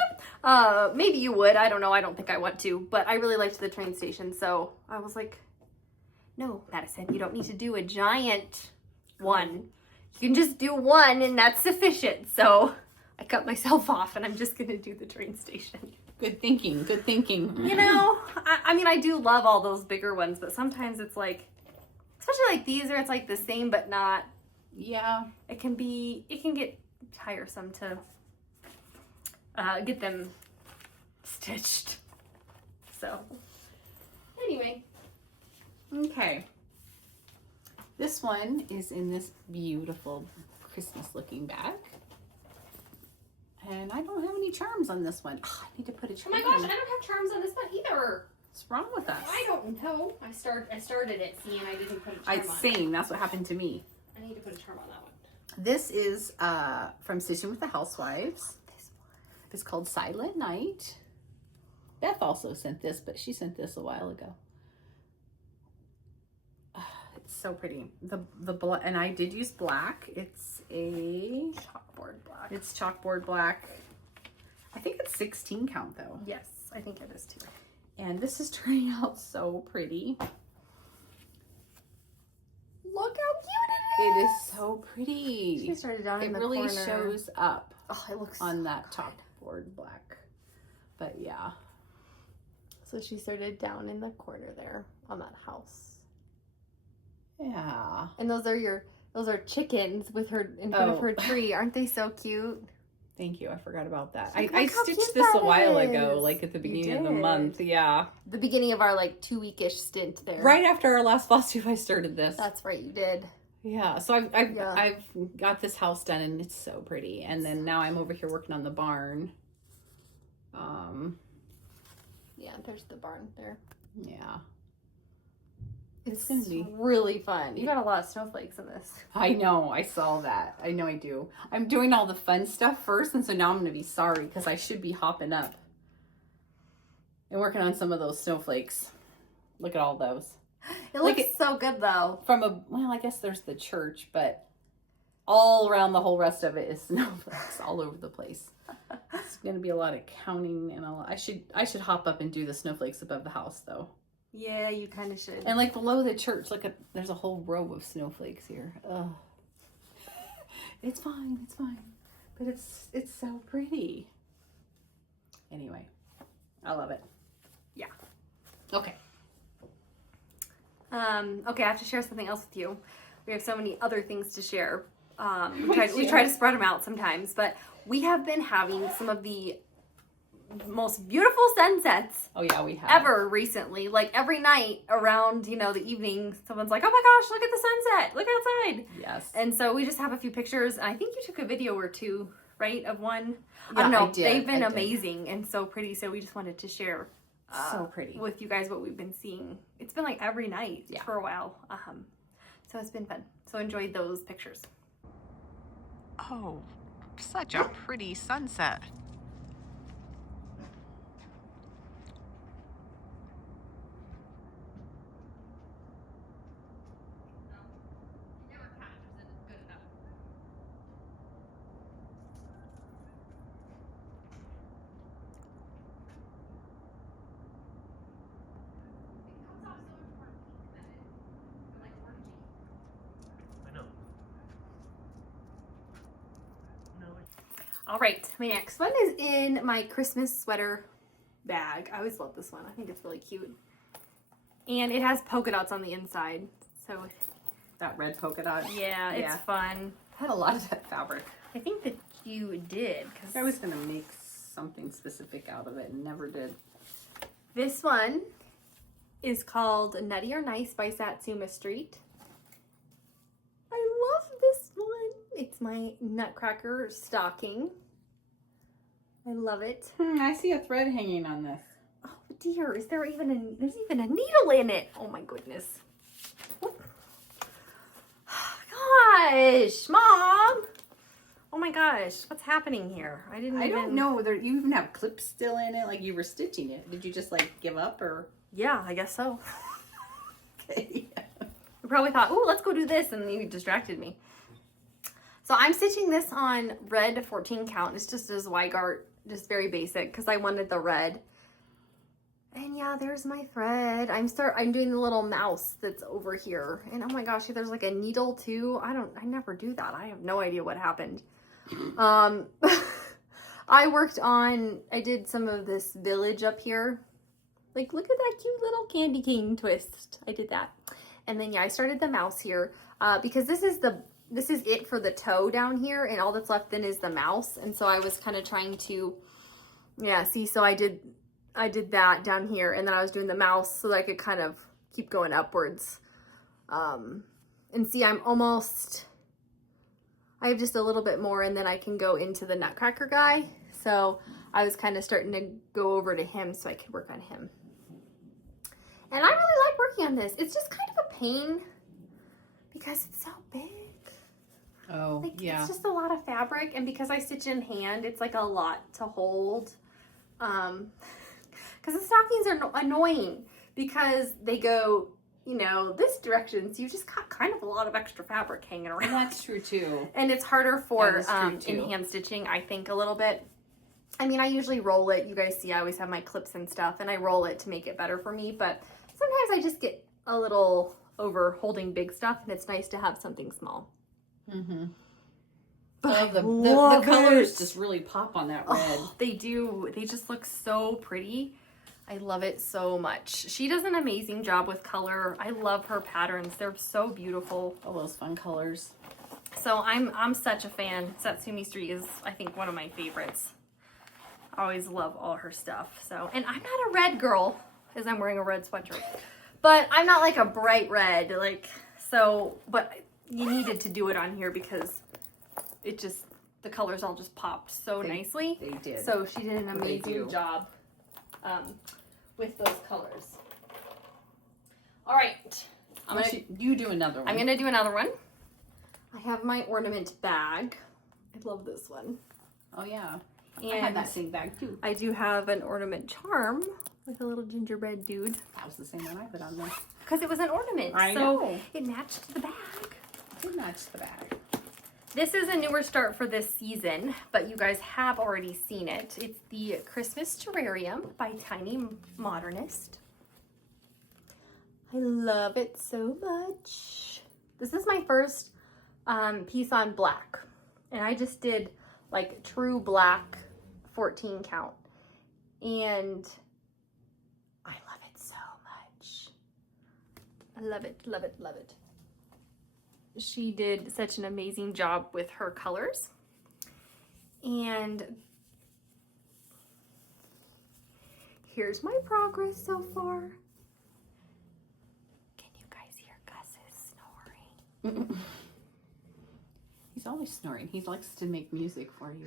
of them. Maybe you would. I don't know. I don't think I want to. But I really liked the train station. So I was like, no, Madison, you don't need to do a giant one. You can just do one and that's sufficient. So I cut myself off and I'm just going to do the train station. Good thinking. Good thinking. You know, I mean, I do love all those bigger ones, but sometimes it's like, especially like these where it's like the same but not. Yeah. It can get tiresome to get them stitched. So anyway. Okay. This one is in this beautiful Christmas looking bag. And I don't have any charms on this one. Oh, I need to put a Oh charm. my gosh, I don't have charms on this one either. What's wrong with us? I don't know. I started it, see, and I didn't put a charm on it. Same. That's what happened to me. I need to put a charm on that one. This is from Stitching with the Housewives. This one. It's called Silent Night. Beth also sent this, but she sent this a while ago. It's so pretty. The and I did use black. It's a Chalkboard black. It's chalkboard black. I think it's 16 count though. Yes, I think it is too. And this is turning out so pretty. Look how cute It is so pretty. She started down in the corner. It really corner. shows up Oh, it looks on so that good. chalkboard black. But yeah. So she started down in the corner there on that house. Yeah. And those are chickens with her in front of her tree. Aren't they so cute? Thank you. I forgot about that. Look I how stitched cute this a that while is. ago, like at the You beginning of the did. month. Yeah. The beginning of our like 2-weekish stint there. Right after our last Flosstube, I started this. That's right, you did. Yeah. So I've got this house done and it's so pretty. And then now I'm over here working on the barn. Yeah, there's the barn there. Yeah. It's gonna be really fun. You got a lot of snowflakes in this. I know. I saw that. I know I do. I'm doing all the fun stuff first, and so now I'm going to be sorry because I should be hopping up and working on some of those snowflakes. Look at all those. It looks so good though. Well, I guess there's the church, but all around the whole rest of it is snowflakes all over the place. It's going to be a lot of counting and I should hop up and do the snowflakes above the house though. Yeah, you kind of should. And like below the church, there's a whole row of snowflakes here. Ugh. It's fine, but it's so pretty. Anyway, I love it. Yeah. Okay. Okay, I have to share something else with you. We have so many other things to share. We try to spread them out sometimes, but we have been having some of the most beautiful sunsets Oh yeah, we have. ever recently. Like every night around, the evening, someone's like, oh my gosh, look at the sunset. Look outside. Yes. And so we just have a few pictures. And I think you took a video or two, right, of one? Yeah, I don't know. I did. They've been I did. amazing and so pretty. So we just wanted to share So pretty. with you guys what we've been seeing. It's been like every night Yeah. for a while. So it's been fun. So enjoy those pictures. Oh, such a pretty sunset. All right, my next one is in my Christmas sweater bag. I always love this one. I think it's really cute. And it has polka dots on the inside. So That red polka dot. yeah, it's Yeah. fun. I had a lot of that fabric. I think that you did. I was going to make something specific out of it and never did. This one is called Nutty or Nice by Satsuma Street. I love this one. It's my Nutcracker stocking. I love it. I see a thread hanging on this. Oh dear, there's even a needle in it. Oh my goodness. Gosh, Mom. Oh my gosh, what's happening here? I don't know. You even have clips still in it, like you were stitching it. Did you just like give up or? Yeah, I guess so. Okay. You probably thought, oh, let's go do this, and you distracted me. So I'm stitching this on red 14 count. It's just as Weigart, just very basic, because I wanted the red. And yeah, there's my thread. I'm doing the little mouse that's over here. And oh my gosh, there's like a needle too. I never do that. I have no idea what happened. I did some of this village up here. Like, look at that cute little candy cane twist. I did that. And then, yeah, I started the mouse here because this is this is it for the toe down here, and all that's left then is the mouse. And so I was kind of trying to, yeah, see, so I did that down here, and then I was doing the mouse so that I could kind of keep going upwards. And see, I have just a little bit more, and then I can go into the Nutcracker guy. So I was kind of starting to go over to him so I could work on him. And I really like working on this. It's just kind of a pain because it's so big. Oh, like, yeah. It's just a lot of fabric, and because I stitch in hand, it's like a lot to hold. Because the stockings are annoying because they go, you know, this direction, so you just got kind of a lot of extra fabric hanging around. That's true too. And it's harder for too. in hand stitching, I think, a little bit. I mean, I usually roll it. You guys see I always have my clips and stuff, and I roll it to make it better for me, but sometimes I just get a little over holding big stuff, and it's nice to have something small. Mm-hmm. But the colors just really pop on that red. Oh, they do. They just look so pretty. I love it so much. She does an amazing job with color. I love her patterns. They're so beautiful. All those fun colors. So I'm such a fan. Satsumi Street is, I think, one of my favorites. I always love all her stuff. So, and I'm not a red girl, as I'm wearing a red sweatshirt. But I'm not like a bright red, like, so, but you needed to do it on here because it just, the colors all just popped so nicely. They did. So she did an amazing job with those colors. All right. You do another one. I'm going to do another one. I have my ornament bag. I love this one. Oh, yeah. And I had that same bag, too. I do have an ornament charm with a little gingerbread dude. That was the same one I put on there. Because it was an ornament. I so know. It matched the bag. It did match the bag. This is a newer start for this season, but you guys have already seen it. It's the Christmas Terrarium by Tiny Modernist. I love it so much. This is my first piece on black. And I just did like true black 14 count. And I love it so much. I love it, love it, love it. She did such an amazing job with her colors. And here's my progress so far. Can you guys hear Gus's snoring? He's always snoring. He likes to make music for you.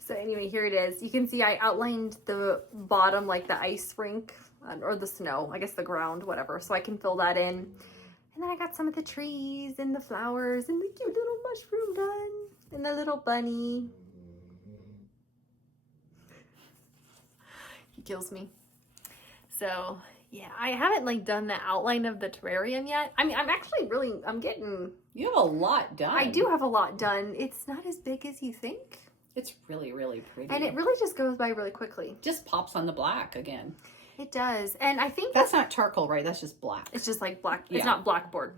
So anyway, here it is. You can see I outlined the bottom, like the ice rink, or the snow, I guess the ground, whatever, so I can fill that in. And then I got some of the trees and the flowers and the cute little mushroom done and the little bunny. He kills me. So yeah, I haven't like done the outline of the terrarium yet. I mean, I'm getting... You have a lot done. I do have a lot done. It's not as big as you think. It's really, really pretty. And it really just goes by really quickly. Just pops on the black again. It does. And I think that's not charcoal, right? That's just black. It's just like black. Yeah. It's not blackboard.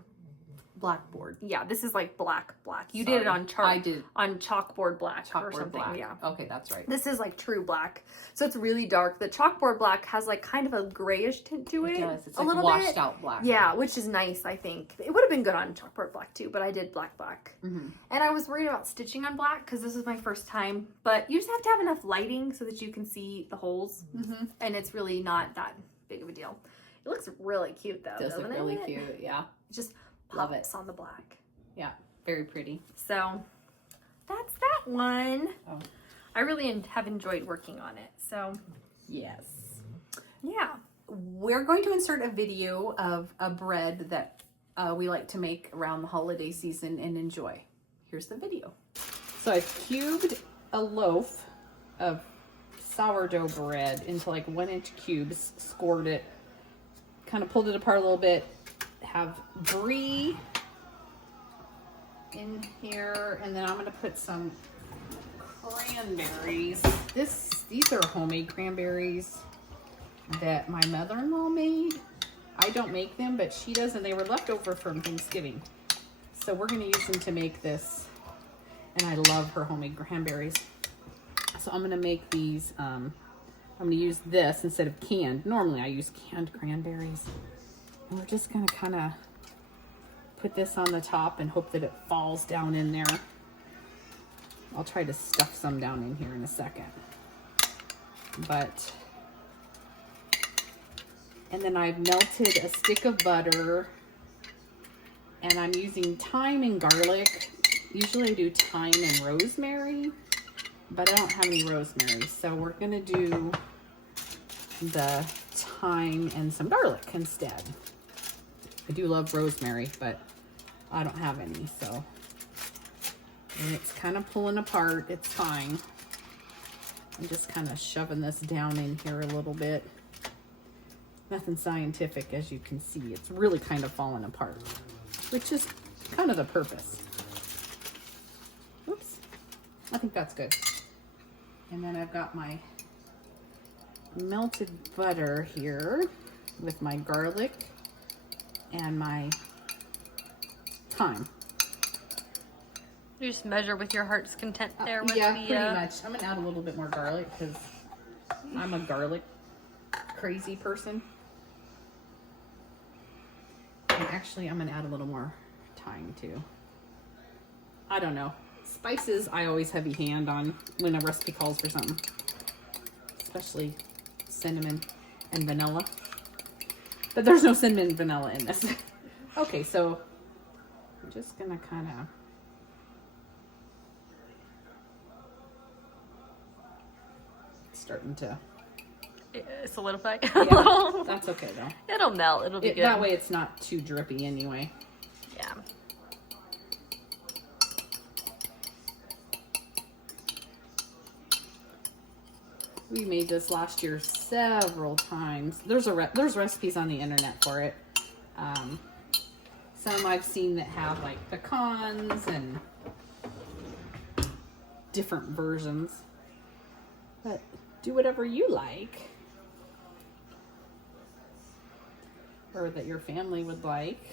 Blackboard. Yeah, this is like black. You did it on I did. On chalkboard black or something. Black. Yeah. Okay, that's right. This is like true black. So it's really dark. The chalkboard black has like kind of a grayish tint to it. It does. It's a like little washed bit. out black. Yeah, which is nice, I think. It would have been good on chalkboard black too, but I did black. Mm-hmm. And I was worried about stitching on black because this is my first time. But you just have to have enough lighting so that you can see the holes. Mm-hmm. And it's really not that big of a deal. It looks really cute though, It does look really cute, yeah. It just Love pops on the black. Yeah, very pretty. So that's that one. Oh. I really have enjoyed working on it. So yes. Yeah. We're going to insert a video of a bread that we like to make around the holiday season and enjoy. Here's the video. So I've cubed a loaf of sourdough bread into like 1-inch cubes, scored it, kind of pulled it apart a little bit, have brie in here, and then I'm going to put some cranberries. These are homemade cranberries that my mother-in-law made. I don't make them, but she does, and they were left over from Thanksgiving. So we're going to use them to make this, and I love her homemade cranberries. So I'm going to make these, I'm going to use this instead of canned. Normally I use canned cranberries. And we're just going to kind of put this on the top and hope that it falls down in there. I'll try to stuff some down in here in a second. But, and then I've melted a stick of butter, and I'm using thyme and garlic. Usually I do thyme and rosemary, but I don't have any rosemary. So we're gonna do the thyme and some garlic instead. I do love rosemary, but I don't have any, so. And it's kind of pulling apart, it's fine. I'm just kind of shoving this down in here a little bit. Nothing scientific, as you can see. It's really kind of falling apart, which is kind of the purpose. Oops, I think that's good. And then I've got my melted butter here with my garlic and my thyme. You just measure with your heart's content there with yeah, the, pretty much. I'm gonna add a little bit more garlic because I'm a garlic crazy person. And actually, I'm gonna add a little more thyme too. I don't know. Spices, I always heavy hand on when a recipe calls for something, especially cinnamon and vanilla. But there's no cinnamon and vanilla in this. Okay, so I'm just gonna kind of starting to solidify a yeah, little. that's okay though. It'll melt. It'll be good. That way it's not too drippy anyway. Yeah. We made this last year several times. There's recipes on the internet for it. Some I've seen that have like pecans and different versions. But do whatever you like, or that your family would like.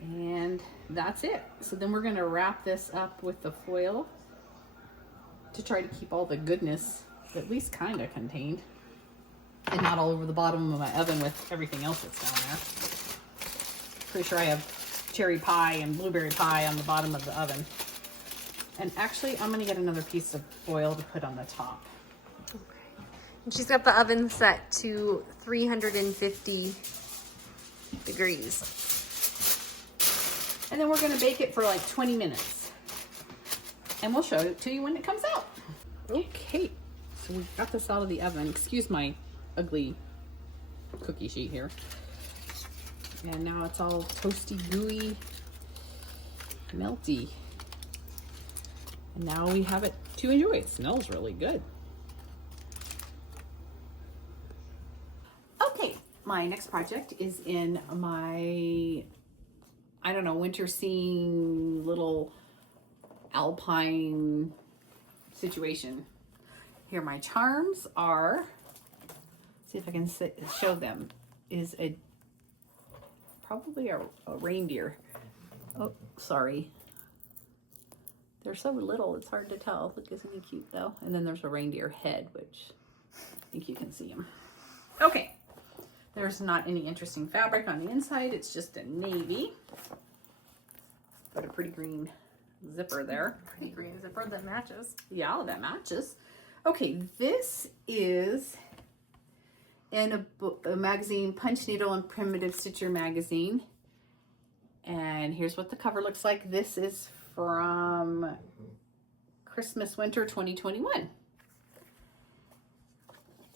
And that's it. So then we're going to wrap this up with the foil to try to keep all the goodness at least kind of contained and not all over the bottom of my oven with everything else that's down there. Pretty sure I have cherry pie and blueberry pie on the bottom of the oven. And actually, I'm gonna get another piece of foil to put on the top. Okay. And she's got the oven set to 350 degrees. And then we're gonna bake it for like 20 minutes. And we'll show it to you when it comes out. Okay, so we got this out of the oven. Excuse my ugly cookie sheet here. And now it's all toasty, gooey, melty. And now we have it to enjoy. It smells really good. Okay, my next project is in my, I don't know, winter scene little alpine situation. Here my charms are, see if I can show them, is a probably a reindeer. Oh, sorry. They're so little, it's hard to tell. Look, isn't he cute though? And then there's a reindeer head, which I think you can see him. Okay, there's not any interesting fabric on the inside. It's just a navy. Got a pretty green zipper there. Pretty green zipper that matches. Yeah, that matches. Okay, this is in a magazine, Punch Needle and Primitive Stitcher magazine. And here's what the cover looks like. This is from Christmas Winter 2021.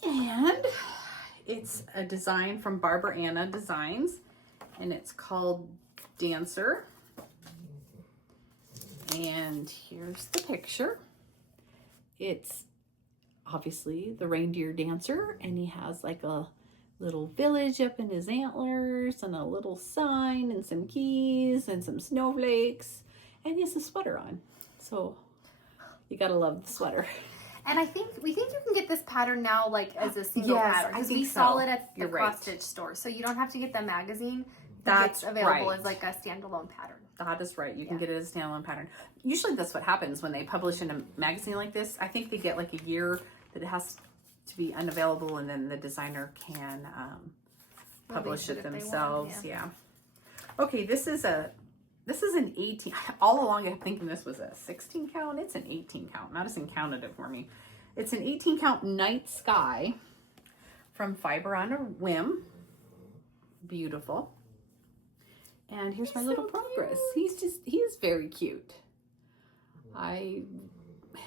And it's a design from Barbara Anna Designs, and it's called Dancer. And here's the picture. It's obviously the reindeer dancer, and he has like a little village up in his antlers and a little sign and some keys and some snowflakes, and he has a sweater on. So you gotta love the sweater. And we think you can get this pattern now like as a single pattern, because we saw it at the Crossstitch store, so you don't have to get the magazine. That's available right. as like a standalone pattern. That is right. You can get it as a standalone pattern. Usually that's what happens when they publish in a magazine like this. I think they get like a year that it has to be unavailable, and then the designer can publish it themselves. Yeah. Okay, this is an 18. All along I'm thinking this was a 16 count. It's an 18 count. Madison counted it for me. It's an 18 count Night Sky from Fiber on a Whim. Beautiful. And here's my little progress. He's very cute. I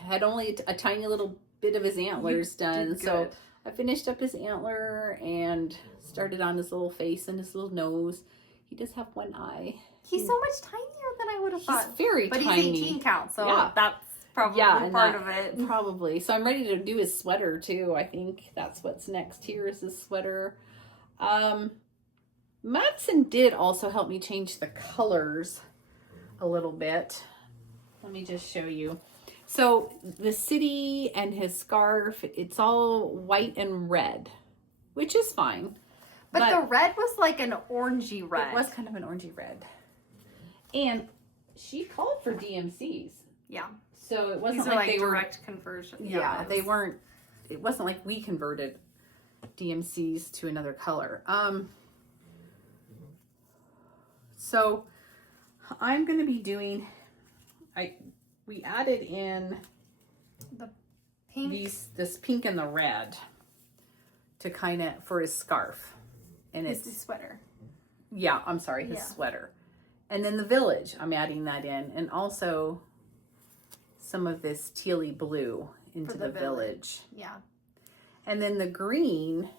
had only a tiny little bit of his antlers done, so I finished up his antler and started on his little face and his little nose. He does have one eye. He's so much tinier than I would have thought. He's very tiny. But he's 18 count, so that's probably part of it. Probably. So I'm ready to do his sweater too. I think that's what's next here is his sweater. Madison did also help me change the colors a little bit. Let me just show you. So the city and his scarf, it's all white and red, which is fine. But the red was like an orangey red. It was kind of an orangey red. And she called for DMCs. Yeah. So it wasn't These are like they direct conversion. Yeah, they weren't, it wasn't like we converted DMCs to another color. So I'm going to be doing, we added in the pink, this pink and the red to kind of, for his scarf. And it's the sweater. Yeah, I'm sorry, his sweater. And then the village, I'm adding that in. And also some of this tealy blue into the village. Yeah. And then the green,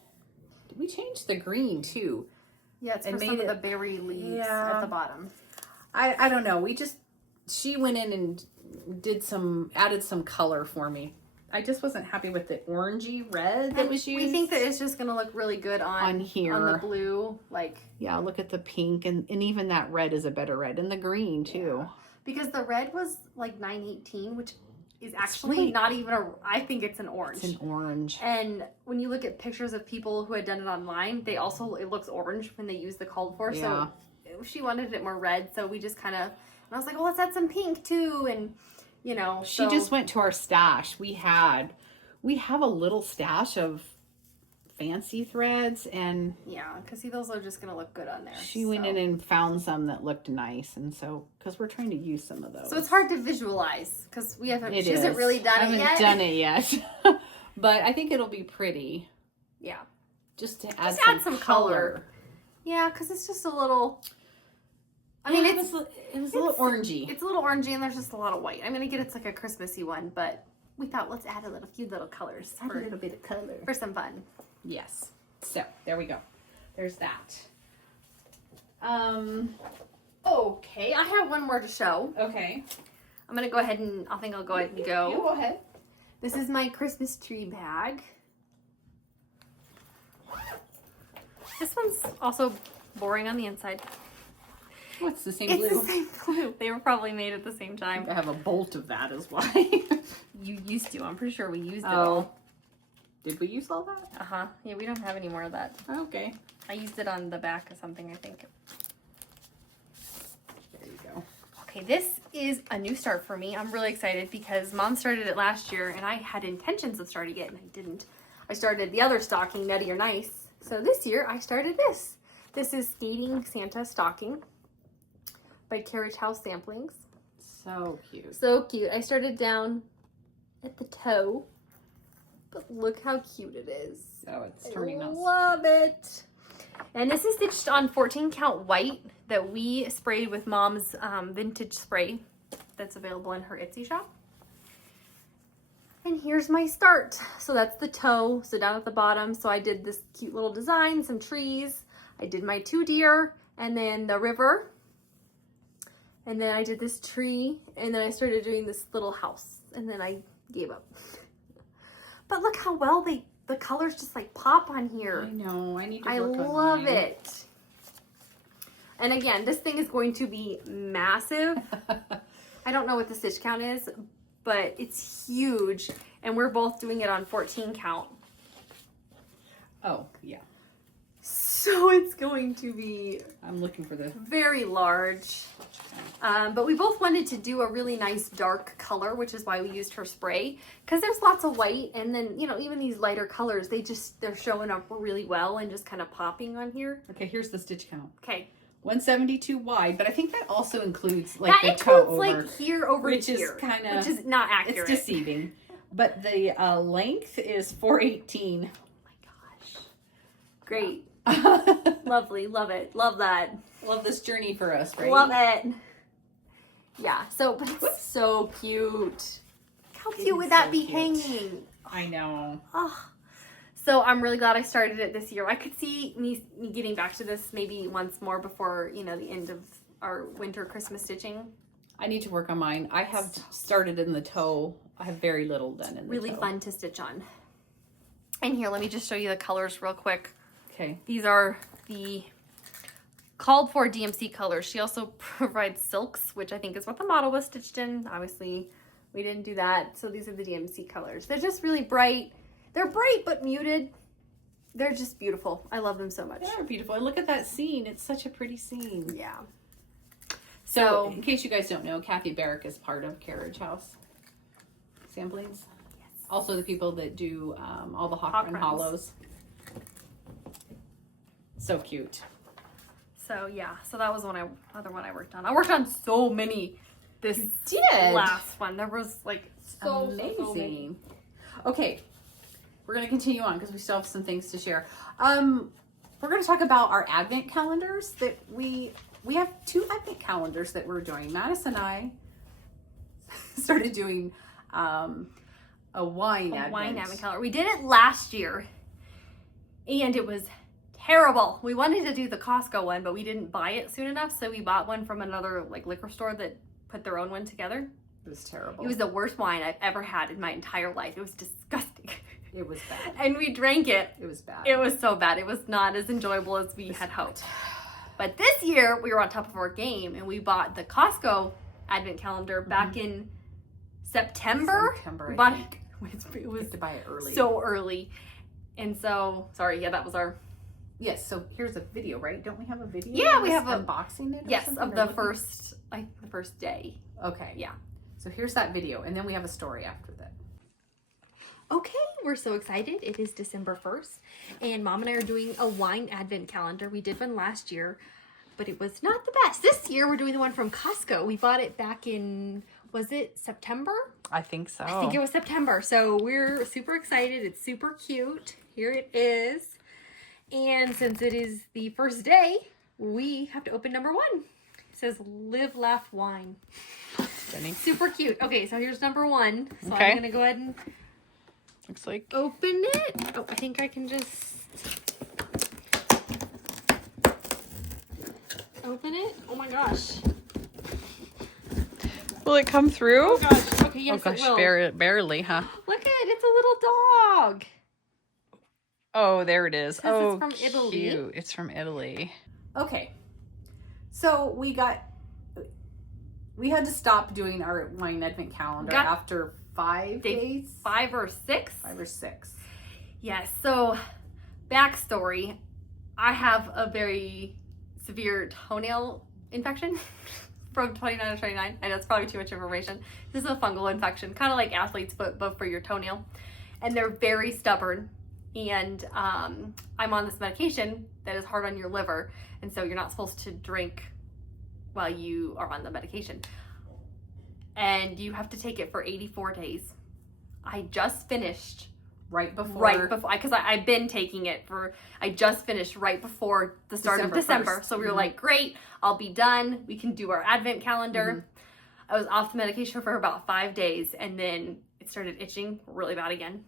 did we change the green too? Yeah, it's for some of the berry leaves at the bottom. I don't know. She went in and added some color for me. I just wasn't happy with the orangey red that was used. We think that it's just going to look really good on here. On the blue. Yeah, look at the pink and even that red is a better red. And the green too. Yeah. Because the red was like 918, which is actually not even I think it's an orange. It's an orange. And when you look at pictures of people who had done it online, it looks orange when they use the called for. Yeah. So she wanted it more red. So we just kind of, and I was like, well, let's add some pink too. And she just went to our stash. We have a little stash of fancy threads, and because those are just gonna look good on there. She went in and found some that looked nice, and so because we're trying to use some of those, so it's hard to visualize because we haven't. She hasn't really done it yet. I haven't done it yet, but I think it'll be pretty. Yeah, just to add some color. Yeah, because it's just a little. I mean, it was a little orangey. It's a little orangey, and there's just a lot of white. I mean, I get it's like a Christmassy one, but we thought let's add a few little colors. Add a little bit of color for some fun. Yes. So there we go. There's that. Okay, I have one more to show. Okay. I'm gonna go ahead and I'll go ahead and go. You go ahead. This is my Christmas tree bag. This one's also boring on the inside. What's the same glue? It's the same glue. They were probably made at the same time. I have a bolt of that is why. You used to. I'm pretty sure we used it all. Did we use all that? Uh-huh. Yeah, we don't have any more of that. Okay. I used it on the back of something, I think. There you go. Okay, this is a new start for me. I'm really excited because Mom started it last year and I had intentions of starting it and I didn't. I started the other stocking, Nutty or Nice. So this year I started this. This is Skating Santa Stocking by Carriage House Samplings. So cute. So cute. I started down at the toe, but look how cute it is. Oh, it's turning out. I love it. And this is stitched on 14 count white that we sprayed with Mom's vintage spray that's available in her Etsy shop. And here's my start. So that's the toe, so down at the bottom. So I did this cute little design, some trees. I did my 2 deer and then the river. And then I did this tree, and then I started doing this little house, and then I gave up. But look how well the colors just like pop on here. I know, I need to work on mine. I love it. And again, this thing is going to be massive. I don't know what the stitch count is, but it's huge, and we're both doing it on 14 count. Oh, yeah. So it's going to be I'm looking for the very large. But we both wanted to do a really nice dark color, which is why we used her spray. Because there's lots of white, and then, even these lighter colors, they're showing up really well and just kind of popping on here. Okay, here's the stitch count. Okay. 172 wide, but I think that also includes like That the includes toe over, like here over which here, is kind of, which is not accurate. It's deceiving. But the length is 418. Oh my gosh. Great. Lovely. Love it. Love that. Love this journey for us, right? Love it. Yeah. So, but it's so cute. How cute would that be hanging? I know. Oh. So I'm really glad I started it this year. I could see me getting back to this maybe once more before, you know, the end of our winter Christmas stitching. I need to work on mine. I have started in the toe. I have very little done in the Really toe. fun to stitch on. And here, let me just show you the colors real quick. Okay. These are the called for DMC colors. She also provides silks, which I think is what the model was stitched in. Obviously, we didn't do that. So these are the DMC colors. They're just really bright. They're bright but muted. They're just beautiful. I love them so much. They're beautiful. And look at that scene. It's such a pretty scene. Yeah. So, in case you guys don't know, Kathy Barrick is part of Carriage House Samplings. Yes. Also the people that do all the Hawk Run Hollows. So cute. So yeah, so that was another one I worked on. I worked on so many this last one. There was like so many. Okay, we're gonna continue on because we still have some things to share. We're gonna talk about our advent calendars that we have 2 advent calendars that we're doing. Madison and I started doing a wine advent calendar. We did it last year and it was terrible. We wanted to do the Costco one, but we didn't buy it soon enough, so we bought one from another like liquor store that put their own one together. It was terrible. It was the worst wine I've ever had in my entire life. It was disgusting. It was bad. And we drank it. It was bad. It was so bad. It was not as enjoyable as we had hoped. But this year, we were on top of our game, and we bought the Costco advent calendar back in September. We bought it. It was to buy it early. so early. And so, sorry, yeah, that was our... Yes, so here's a video, right? Don't we have a video? Yeah, we have a... unboxing it or Yes, something, of the first, like, the first day. Okay. Yeah. So here's that video, and then we have a story after that. Okay, we're so excited. It is December 1st, and Mom and I are doing a wine advent calendar. We did one last year, but it was not the best. This year, we're doing the one from Costco. We bought it back in, was it September? I think so. I think it was September, so we're super excited. It's super cute. Here it is. And since it is the first day, we have to open number 1. It says Live, Laugh, Wine. Funny. Super cute. Okay, so here's number 1. So Okay. I'm going to go ahead and Looks like open it. Oh, I think I can just open it. Oh my gosh. will it come through? Oh gosh. Okay, yes, oh gosh, it will. barely, huh? Look at it. It's a little dog. Oh, there it is. It says Oh, it's from Italy. cute. It's from Italy. Okay, so we had to stop doing our wine advent calendar after 5 days. 5 or 6? 5 or 6. Yes. So, backstory: I have a very severe toenail infection from 29 to 29. I know it's probably too much information. This is a fungal infection, kind of like athlete's foot, but for your toenail, and they're very stubborn. And I'm on this medication that is hard on your liver, and so you're not supposed to drink while you are on the medication, and you have to take it for 84 days. I just finished Right before, because I've been taking it I just finished right before the start of December. 1st. So we were like, great, I'll be done. We can do our advent calendar. I was off the medication for about 5 days, and then it started itching really bad again.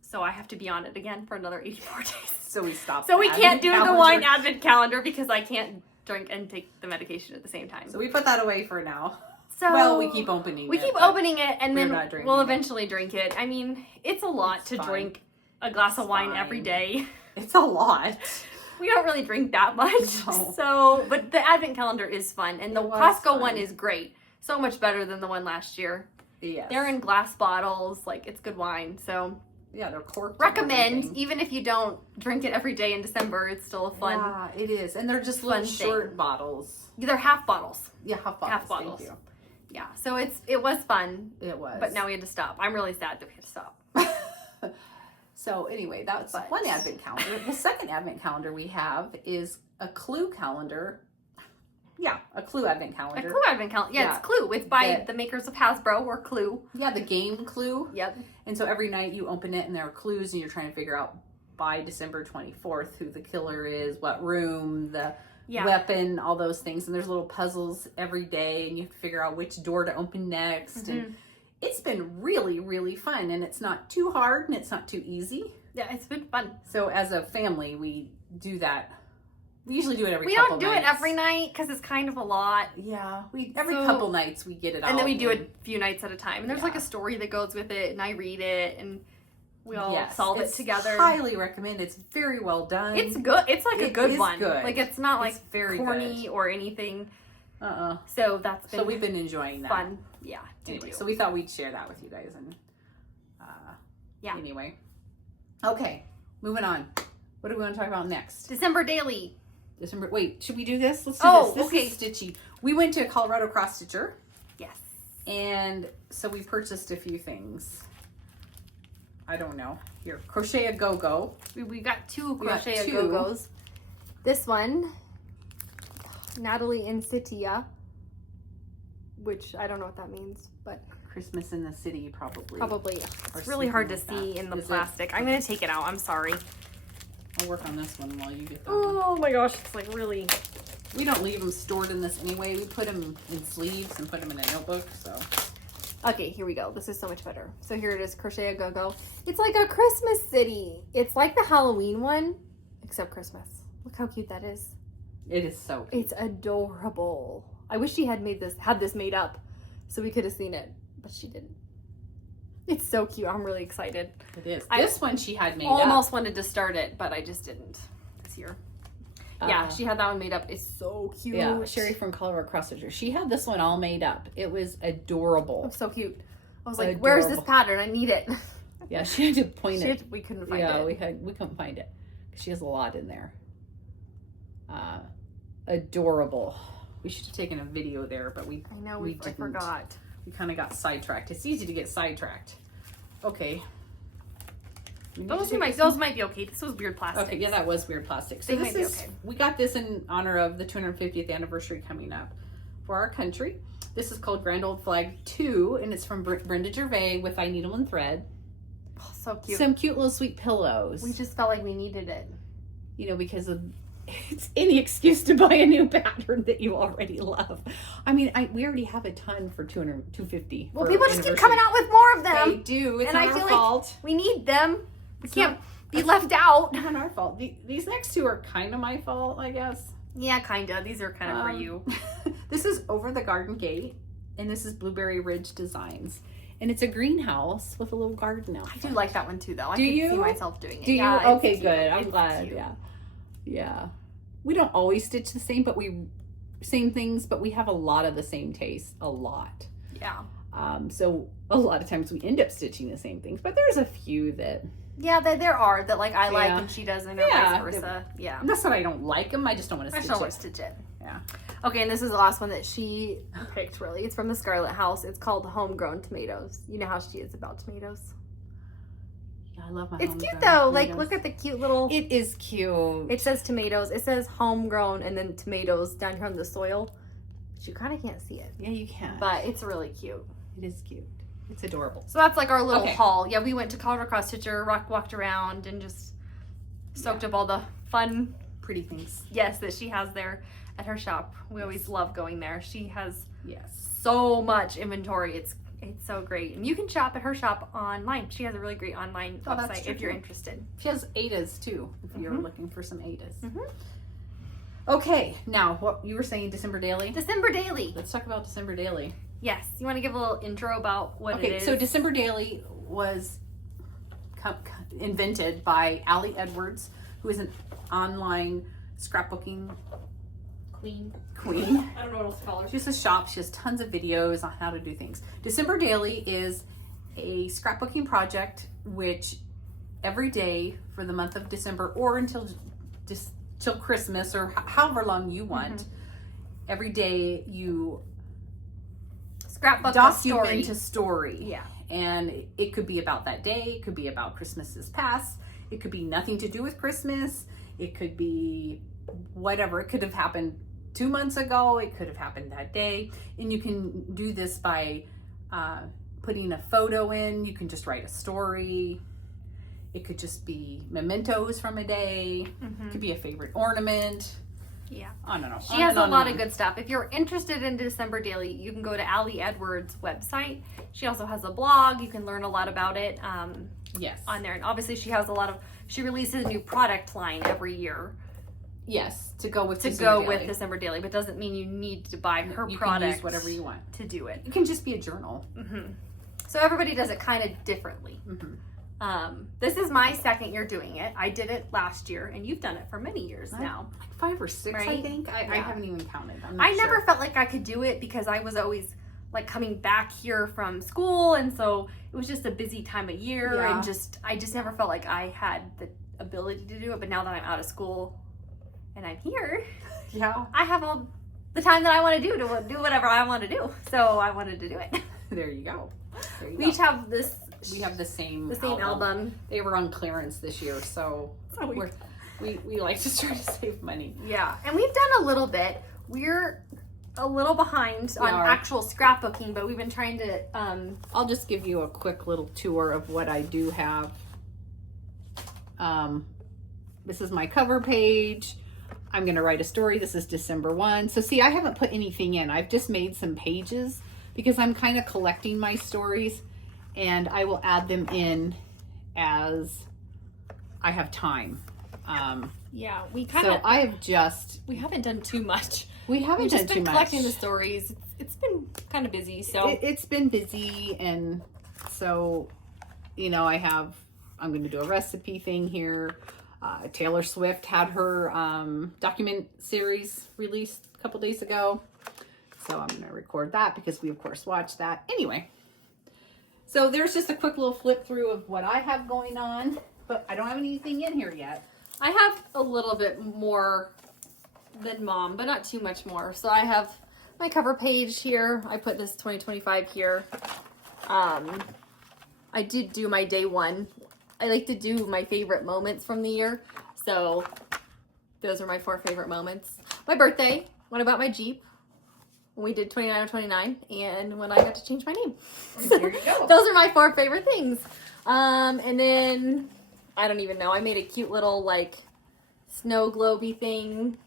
So I have to be on it again for another 84 days. So we stopped. So we can't do calendar. the wine advent calendar because I can't drink and take the medication at the same time. So we put that away for now. So well, we keep opening it. We keep opening it, and we're then not drinking we'll it. eventually drink it. I mean, it's a lot to fine. drink a glass of wine fine. every day. It's a lot. We don't really drink that much. No. So, but the advent calendar is fun, and the It was Costco fun. one is great. So much better than the one last year. Yes. They're in glass bottles, like it's good wine. So Yeah, they're corked. recommend, even if you don't drink it every day in December, it's still a fun. Yeah, it is. And they're just fun little thing. short bottles. They're half bottles. Yeah, half bottles. Half bottles. Thank Yeah. So it was fun, you. It was. but now we had to stop. I'm really sad that we had to stop. So anyway, that's But- one advent calendar. The second advent calendar we have is a clue calendar. Yeah, a Clue advent calendar. A Clue advent calendar. Yeah, it's Clue. It's by the makers of Hasbro or Clue. Yeah, the game Clue. Yep. And so every night you open it and there are clues and you're trying to figure out by December 24th who the killer is, what room, the weapon, all those things. And there's little puzzles every day and you have to figure out which door to open next. And it's been really, really fun. And it's not too hard and it's not too easy. Yeah, it's been fun. So as a family, we do that. We usually do it every We couple don't do nights. it every night because it's kind of a lot. Yeah, every couple nights we get it out. And then we do it a few nights at a time. And there's like a story that goes with it and I read it and we all solve it together. Highly recommend. It's very well done. It's good. It's like a good one. Good. Like it's not like very corny or anything. So that's been we've been enjoying that. Fun. Yeah. Anyway, so we thought we'd share that with you guys and anyway. Okay, moving on. What do we want to talk about next? December daily. Wait, should we do this? Let's do this. This is stitchy. We went to Colorado Crossstitcher. Yes. And so we purchased a few things. I don't know. Here, Crochet a Go-Go. We got two Crochet a Go-Go's. This one, Natalie Insitia, which I don't know what that means, but Christmas in the City, probably. Probably. It's really hard to see in the plastic. I'm going to take it out. I'm sorry. I'll work on this one while you get that Oh my gosh, it's like really... We don't leave them stored in this anyway. We put them in sleeves and put them in a notebook, so... Okay, here we go. This is so much better. So here it is, Crochet a Go-Go. It's like a Christmas city. It's like the Halloween one, except Christmas. Look how cute that is. It is so cute. It's adorable. I wish she had had this made up so we could have seen it, but she didn't. It's so cute. I'm really excited. It is. This one she had made up. Almost wanted to start it, but I just didn't this year. Yeah, she had that one made up. It's so cute. Yeah, Sherry from Colorado Crossstitcher. She had this one all made up. It was adorable. It's so cute. I was like, where's this pattern? I need it. Yeah, she had to point it. We couldn't find it. Yeah, we couldn't find it. She has a lot in there. Adorable. We should have taken a video there, but we didn't. Forgot. We kind of got sidetracked. It's easy to get sidetracked. Okay. Those might be okay. This was weird plastic. Okay, yeah, that was weird plastic. So this is we got this in honor of the 250th anniversary coming up for our country. This is called Grand Old Flag 2, and it's from Brenda Gervais with I Needle and Thread. Oh, so cute. Some cute little sweet pillows. We just felt like we needed it. You know, because of it's any excuse to buy a new pattern that you already love. I mean, we already have a ton for 250. Well, people just keep coming out with more of them. They do. It's and not I feel our fault. Like we need them. We can't be left out. Not our fault. These next two are kind of my fault, I guess. Yeah, kind of. These are kind of for you. This is Over the Garden Gate, and this is Blueberry Ridge Designs. And it's a greenhouse with a little garden out. I do like that one too, though. I can see myself doing it. Do you? Yeah, okay, good. I'm glad. Cute. Yeah. We don't always stitch the same, but same things, but we have a lot of the same taste. A lot. Yeah. So a lot of times we end up stitching the same things, but there's a few that. Yeah, there are that like I like and she doesn't, or vice versa. Yeah. That's not I don't like them. I just don't want to stitch it. I just don't want to stitch it. Yeah. Okay, and this is the last one that she picked, really. It's from the Scarlet House. It's called Homegrown Tomatoes. You know how she is about tomatoes. Yeah, I love my It's cute, though. Tomatoes. Like, look at the cute little... It is cute. It says tomatoes. It says homegrown and then tomatoes down here on the soil. But you kind of can't see it. Yeah, you can. But it's really cute. It is cute. It's adorable. So that's like our little haul. Yeah, we went to Colorado Crossstitcher, walked around, and just soaked up all the fun, pretty things. Yes, that she has there at her shop. We always love going there. She has so much inventory. It's so great. And you can shop at her shop online. She has a really great online website if you're interested. She has Ada's too, if you're looking for some Ada's. Okay, now what you were saying, December Daily? December Daily. Let's talk about December Daily. Yes. You want to give a little intro about what it is? So December Daily was invented by Allie Edwards, who is an online scrapbooking queen. I don't know what else to call her. She has a shop. She has tons of videos on how to do things. December Daily is a scrapbooking project which every day for the month of December or until Christmas or however long you want, every day you scrapbook document a story. Yeah. And it could be about that day. It could be about Christmases past. It could be nothing to do with Christmas. It could be whatever. It could have happened 2 months ago. It could have happened that day. And you can do this by putting a photo in. You can just write a story. It could just be mementos from a day. It could be a favorite ornament. Yeah. I don't know. She has a lot of good stuff. If you're interested in December Daily, you can go to Allie Edwards' website. She also has a blog. You can learn a lot about it Yes. on there. And obviously she has she releases a new product line every year. Yes, to go with December Daily, but doesn't mean you need to buy her you product. can use whatever you want to do it. It can just be a journal. So everybody does it kind of differently. This is my second year doing it. I did it last year, and you've done it for many years now. Like 5 or 6, Right? I think. I haven't even counted. I never felt like I could do it because I was always like coming back here from school, and so it was just a busy time of year, Yeah. and I just never felt like I had the ability to do it. But now that I'm out of school and I'm here, Yeah. I have all the time that I want to do whatever I want to do. So I wanted to do it. There you go. We each have this. We have the same album. They were on clearance this year, so we like to try to save money. Yeah, and we've done a little bit. We're a little behind on actual scrapbooking, but we've been trying to. I'll just give you a quick little tour of what I do have. This is my cover page. I'm going to write a story. This is December 1. So see, I haven't put anything in. I've just made some pages because I'm kind of collecting my stories, and I will add them in as I have time. Yeah, we haven't done too much. We haven't We've done just too been much. collecting the stories. It's been kind of busy, so It's been busy, and so I'm going to do a recipe thing here. Taylor Swift had her document series released a couple days ago. So I'm going to record that because we, of course, watched that. Anyway, so there's just a quick little flip through of what I have going on, but I don't have anything in here yet. I have a little bit more than Mom, but not too much more. So I have my cover page here. I put this 2025 here. I did do my day 1. I like to do my favorite moments from the year. So those are my 4 favorite moments. My birthday, when I bought my Jeep, when we did 29 or 29, and when I got to change my name. There you go. Those are my 4 favorite things. And then, I don't even know, I made a cute little like snow globy thing.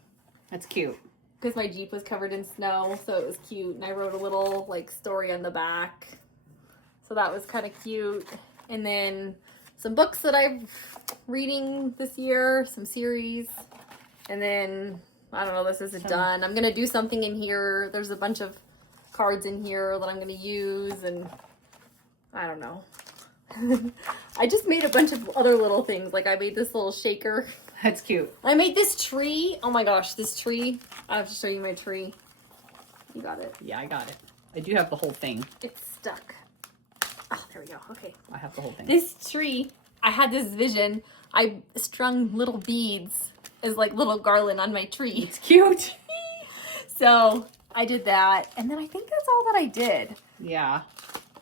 That's cute. Because my Jeep was covered in snow, so it was cute. And I wrote a little like story on the back. So that was kind of cute. And then some books that I'm reading this year, some series. And then, I don't know, this isn't done. I'm going to do something in here. There's a bunch of cards in here that I'm going to use, and I don't know. I just made a bunch of other little things. Like I made this little shaker. That's cute. I made this tree. Oh my gosh, this tree. I have to show you my tree. You got it. Yeah, I got it. I do have the whole thing. It's stuck. Oh, there we go. Okay. I have the whole thing. This tree, I had this vision. I strung little beads as like little garland on my tree. It's cute. So I did that. And then I think that's all that I did. Yeah.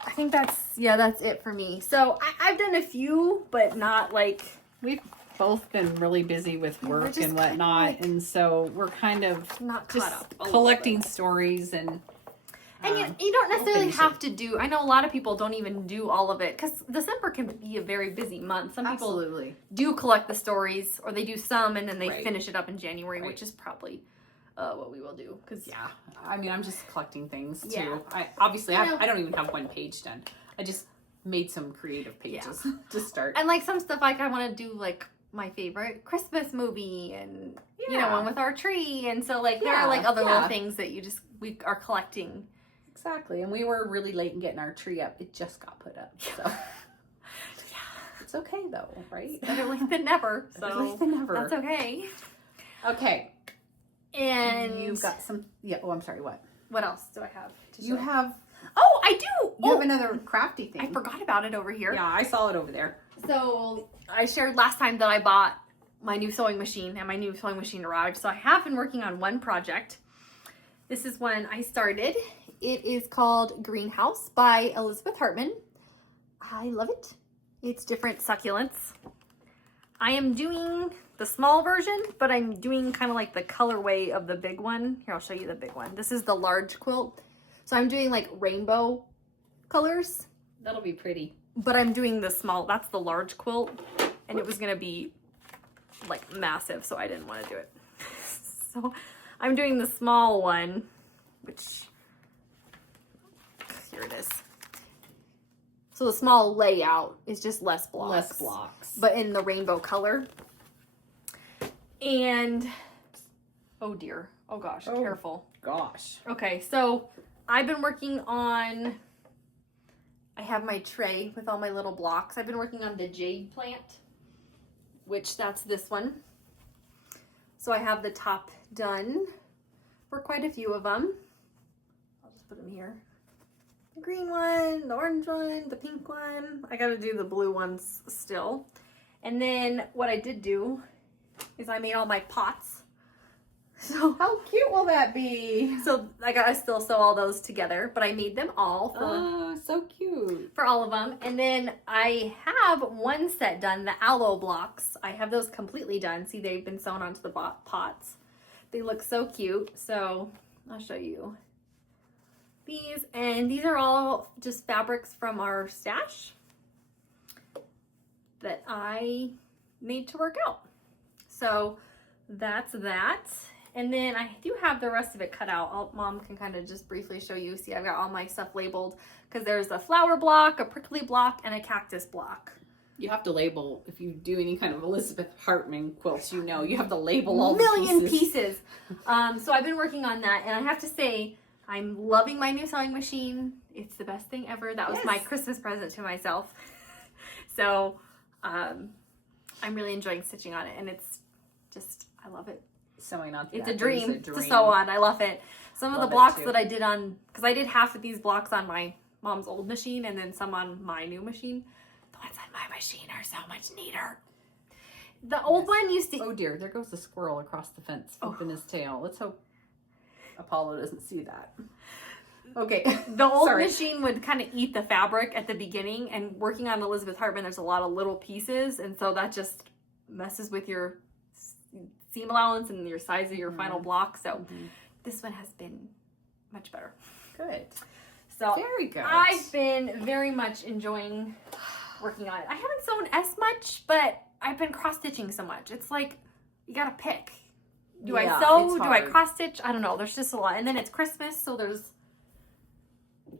I think that's it for me. So I've done a few, but not like... We've both been really busy with work and whatnot. And so we're kind of not just caught up collecting stories and you don't necessarily have to do... I know a lot of people don't even do all of it because December can be a very busy month. Some people do collect the stories, or they do some and then they finish it up in January, which is probably what we will do. Cause, yeah. I mean, I'm just collecting things too. Yeah. I don't even have one page done. I just made some creative pages to start. And like some stuff like I want to do like my favorite Christmas movie and you know, one with our tree. And so like there are like other little things that we are collecting. Exactly. And we were really late in getting our tree up. It just got put up. So it's okay though, right? Better late than never. So better late than never. That's okay. Okay. And you've got some I'm sorry, what? What else do I have to show? You have Oh, I do! You have another crafty thing. I forgot about it over here. Yeah, I saw it over there. So I shared last time that I bought my new sewing machine, and my new sewing machine arrived. So I have been working on one project. This is one I started. It is called Greenhouse by Elizabeth Hartman. I love it. It's different succulents. I am doing the small version, but I'm doing kind of like the colorway of the big one. Here, I'll show you the big one. This is the large quilt. So I'm doing like rainbow colors. That'll be pretty. But I'm doing the small, that's the large quilt. And it was gonna be like massive, so I didn't want to do it. So I'm doing the small one, which, here it is. So the small layout is just less blocks. Less blocks. But in the rainbow color. And, oh dear. Oh gosh, careful. Gosh. Okay, so I've been working on, I have my tray with all my little blocks. I've been working on the jade plant, which that's this one. So I have the top done for quite a few of them. I'll just put them here. The green one, the orange one, the pink one. I gotta do the blue ones still. And then what I did do is I made all my pots. So how cute will that be? So I gotta still sew all those together, but I made them all Oh, so cute. for all of them. And then I have one set done, the aloe blocks. I have those completely done. See, they've been sewn onto the pots. They look so cute. So I'll show you these. And these are all just fabrics from our stash that I made to work out. So that's that. And then I do have the rest of it cut out. Mom can kind of just briefly show you. See, I've got all my stuff labeled because there's a flower block, a prickly block, and a cactus block. You have to label, if you do any kind of Elizabeth Hartman quilts, you know, you have to label all Million the pieces. pieces. So I've been working on that, and I have to say, I'm loving my new sewing machine. It's the best thing ever. That was my Christmas present to myself. So I'm really enjoying stitching on it, and it's just, I love it. Sewing on It's a dream to sew on. I love it. Some of the blocks that I did on, because I did half of these blocks on my mom's old machine and then some on my new machine. The ones on my machine are so much neater. The old one used to... Oh dear, there goes the squirrel across the fence flipping his tail. Let's hope Apollo doesn't see that. Okay. The old machine would kind of eat the fabric at the beginning, and working on Elizabeth Hartman, there's a lot of little pieces, and so that just messes with your seam allowance and your size of your final block. So this one has been much better. Good. So very good. I've been very much enjoying working on it. I haven't sewn as much, but I've been cross stitching so much. It's like you gotta pick. Do I sew? Do I cross stitch? I don't know. There's just a lot. And then it's Christmas, so there's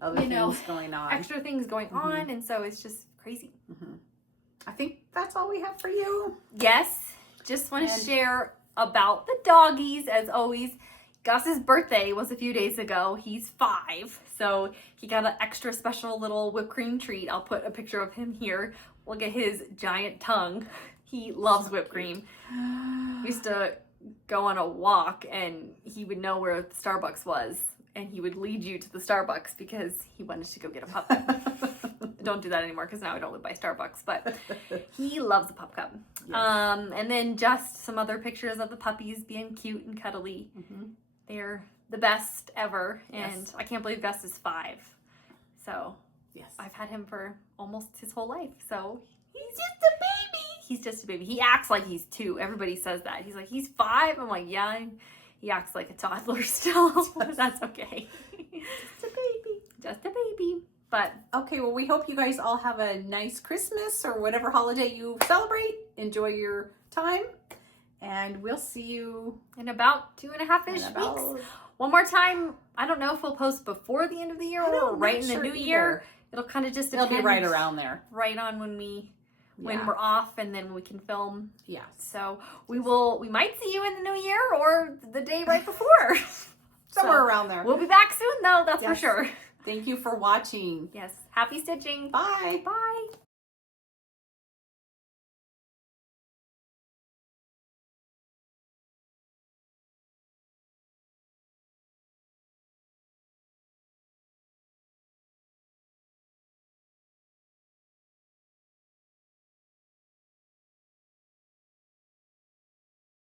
other things going on. Extra things going on, and so it's just crazy. I think that's all we have for you. Yes. Just want to share about the doggies, as always. Gus's birthday was a few days ago. He's 5, so he got an extra special little whipped cream treat. I'll put a picture of him here. Look at his giant tongue. He loves whipped cream. We used to go on a walk, and he would know where the Starbucks was, and he would lead you to the Starbucks because he wanted to go get a pup cup. Don't do that anymore because now I don't live by Starbucks, but he loves a pup cup. Yes. And then just some other pictures of the puppies being cute and cuddly. They're the best ever, and I can't believe Gus is 5. So I've had him for almost his whole life. So he's just a baby. He's just a baby. He acts like he's 2. Everybody says that. He's like, he's 5. I'm like, yeah. He acts like a toddler still. That's okay. Just a baby. Just a baby. But okay, well, we hope you guys all have a nice Christmas or whatever holiday you celebrate. Enjoy your time, and we'll see you in about 2.5-ish weeks. One more time, I don't know if we'll post before the end of the year or right in the new year. It'll kind of just depend. It'll be right around there. Right on when we're off, and then we can film. Yeah. So we might see you in the new year or the day right before. Somewhere around there. We'll be back soon though, that's for sure. Thank you for watching. Yes. Happy stitching. Bye. Bye.